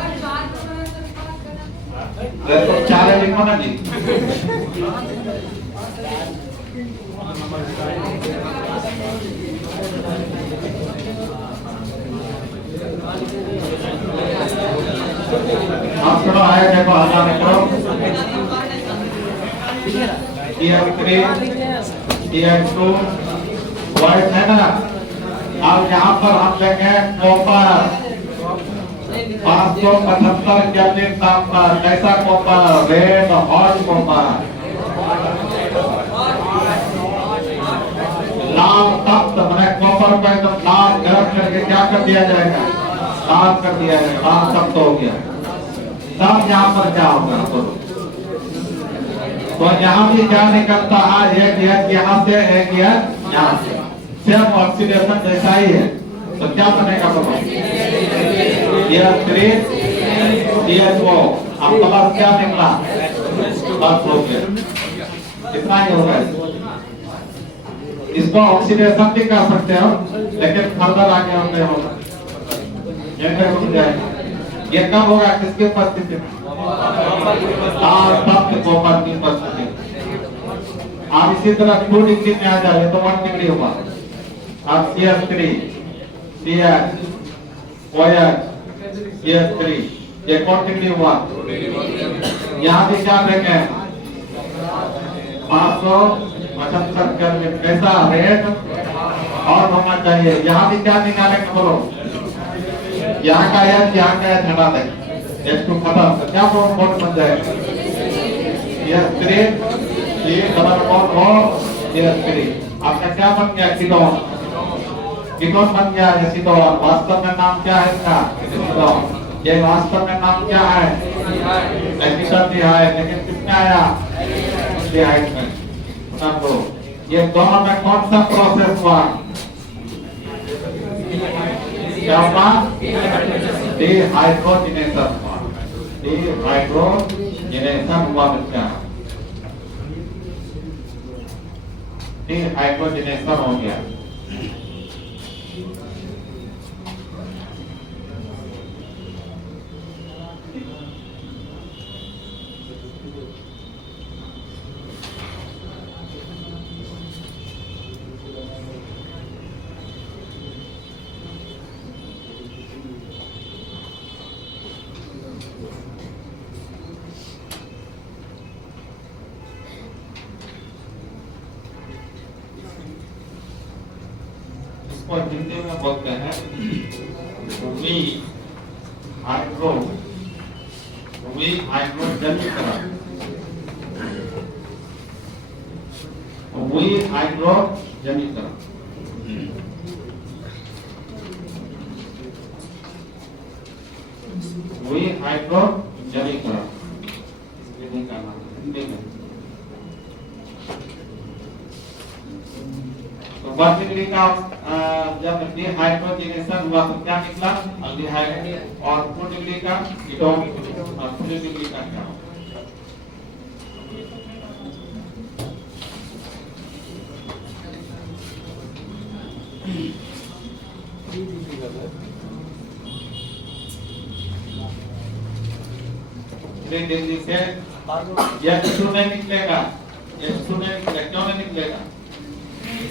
तो 4 लिखो ना जी। आप करो आए देखो आधा करो। CH2 वाइट है ना। अब यहाँ पर हम लेंगे कॉपर 575 केल्विन तापमान। कैसा कॉपर? Red hot copper. लाल तप्त मैंने कॉपर को एकदम लाल गर्म करके क्या कर दिया जाएगा? लाल कर दिया जाएगा। लाल तप्त हो गया। तब यहाँ पर क्या होगा? तो यहाँ भी क्या निकलता है? एक यहाँ से एक यहाँ से। सेम ऑक्सीडेशन जैसा ही है। तो क्या बनेगा बोलो? CH3 CH2। अब प्लस क्या निकला? प्लस हो गया। इतना ही होगा। इसको ऑक्सीडेशन भी कर सकते हो, लेकिन फर्दर आगे हम नहीं होगा। ये कब होगा? किसकी उपस्थिति में? लाल तप्त कॉपर की उपस्थिति में। आप इसी तरह 2 डिग्री में आ जाए तो 1 डिग्री होगा। अब CH3 CH OH CH3 ये कौन डिग्री हुआ? यहाँ भी क्या देंगे? 575 केल्विन। कैसा? रेड और होना चाहिए। यहाँ भी क्या निकालेंगे बोलो? यहाँ का H हटा देंगे। H2 खत्म। तो क्या बॉन्ड बन जाएगा? CH3 डबल बॉन्ड हो CH3। आपका क्या बन गया? कीटोन। कीटोन बन गया एसीटोन। वास्तव में नाम क्या है इसका? एसीटोन। ये वास्तव में नाम क्या है? एसिटाल्डिहाइड। लेकिन किसमें आया? एल्डिहाइड में। तो ये दोनों में कौन सा प्रोसेस हुआ? क्या हुआ? डिहाइड्रोजिनेशन हुआ। डिहाइड्रोजिनेशन हुआ बच्चा। डिहाइड्रोजिनेशन हो गया। इसको हिंदी में बोलते हैं विहाइड्रोजनीकरण। विहाइड्रोजनीकरण। विहाइड्रोजनीकरण हिंदी का नाम हिंदी में। तो 1 डिग्री का जब डिहाइड्रोजिनेशन हुआ तो क्या निकला? एल्डिहाइड। और 2 डिग्री का कीटोन और 3 डिग्री का क्या होगा? डिग्री से H2 नहीं निकलेगा। H2 नहीं निकलेगा। क्यों नहीं निकलेगा?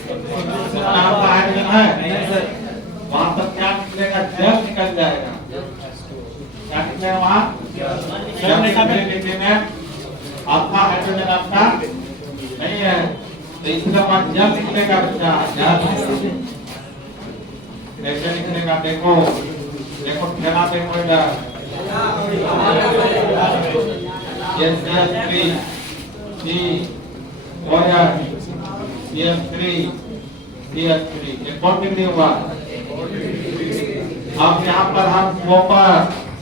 आपका हाइड्रोजन है वहां पर क्या निकलेगा? जल निकल जाएगा। क्या निकलेगा वहां? जल निकलने में अल्फा हाइड्रोजन आपका नहीं है तो इसके बाद जल निकलेगा बच्चा। जल कैसे निकलेगा? देखो देखो ठेला देखो इधर। ये CH3 C OH CH3 CH3 ये कौन डिग्री हुआ? अब यहाँ पर हम कॉपर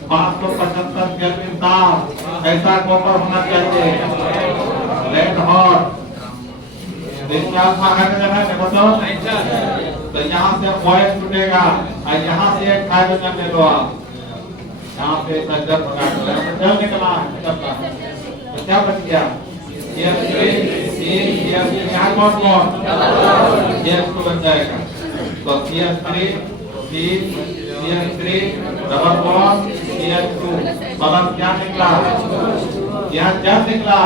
575 केल्विन ताप ऐसा कॉपर होना चाहिए। रेड हॉट इसका अल्फा हाइड्रोजन है देखो तो यहाँ से OH टूटेगा और यहाँ से एक हाइड्रोजन ले लो आप। यहाँ पे ऐसा जल बना जल निकला तो क्या बच गया? यहाँ कौन CH2 बन जाएगा। तो CH3 डबल बॉन्ड CH2 मतलब क्या निकला? यहाँ जल निकला।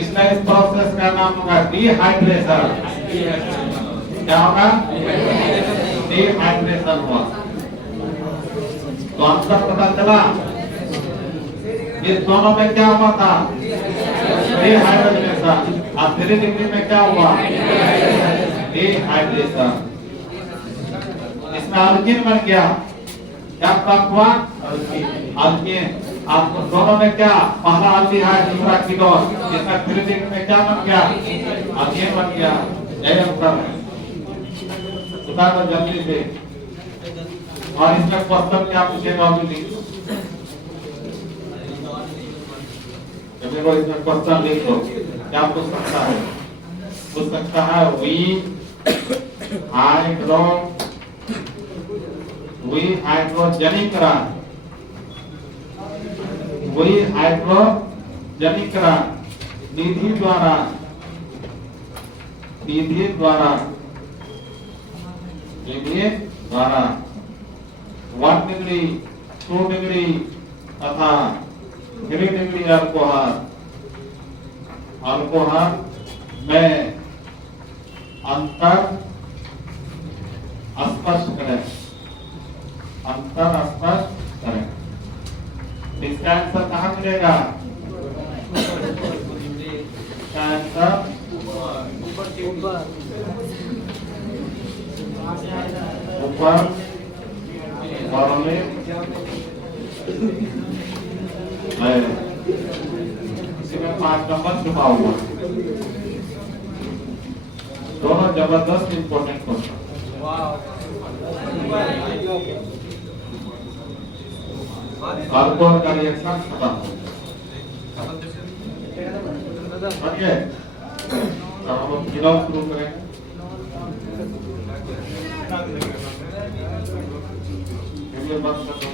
इसलिए इस प्रोसेस का नाम होगा डिहाइड्रेशन। क्या होगा? डिहाइड्रेशन हुआ। तो अंतर पता चला ये दोनों में क्या हुआ था? डिहाइड्रेशन। और 3 डिग्री में क्या हुआ? डिहाइड्रेशन। इसमें अल्कीन बन गया। क्या प्राप्त हुआ? अल्कीन। आपको दोनों में क्या? पहला एल्डिहाइड दूसरा कीटोन। इसमें 3 डिग्री में क्या बन गया? अल्कीन बन गया। यही अंतर है। उतार दो जल्दी से। और इसमें क्वेश्चन क्या पूछेगा अभी लिख दो। इसमें क्वेश्चन लिख दो। क्या पूछ सकता है? पूछ सकता है विहाइड्रोजनीकरण विधि द्वारा 1 डिग्री 2 डिग्री तथा 3 डिग्री अल्कोहल में अंतर स्पष्ट करें। इसका आंसर कहाँ मिलेगा? इसका आंसर ऊपर वाले इसी में 5 नंबर छुपा हुआ। दोनों जबरदस्त इंपोर्टेंट क्वेश्चन। अल्कोहल का रिएक्शन खत्म हो गया। समझ गए? अब हम लोग फिनॉल शुरू करेंगे। वीडियो बंद कर दो।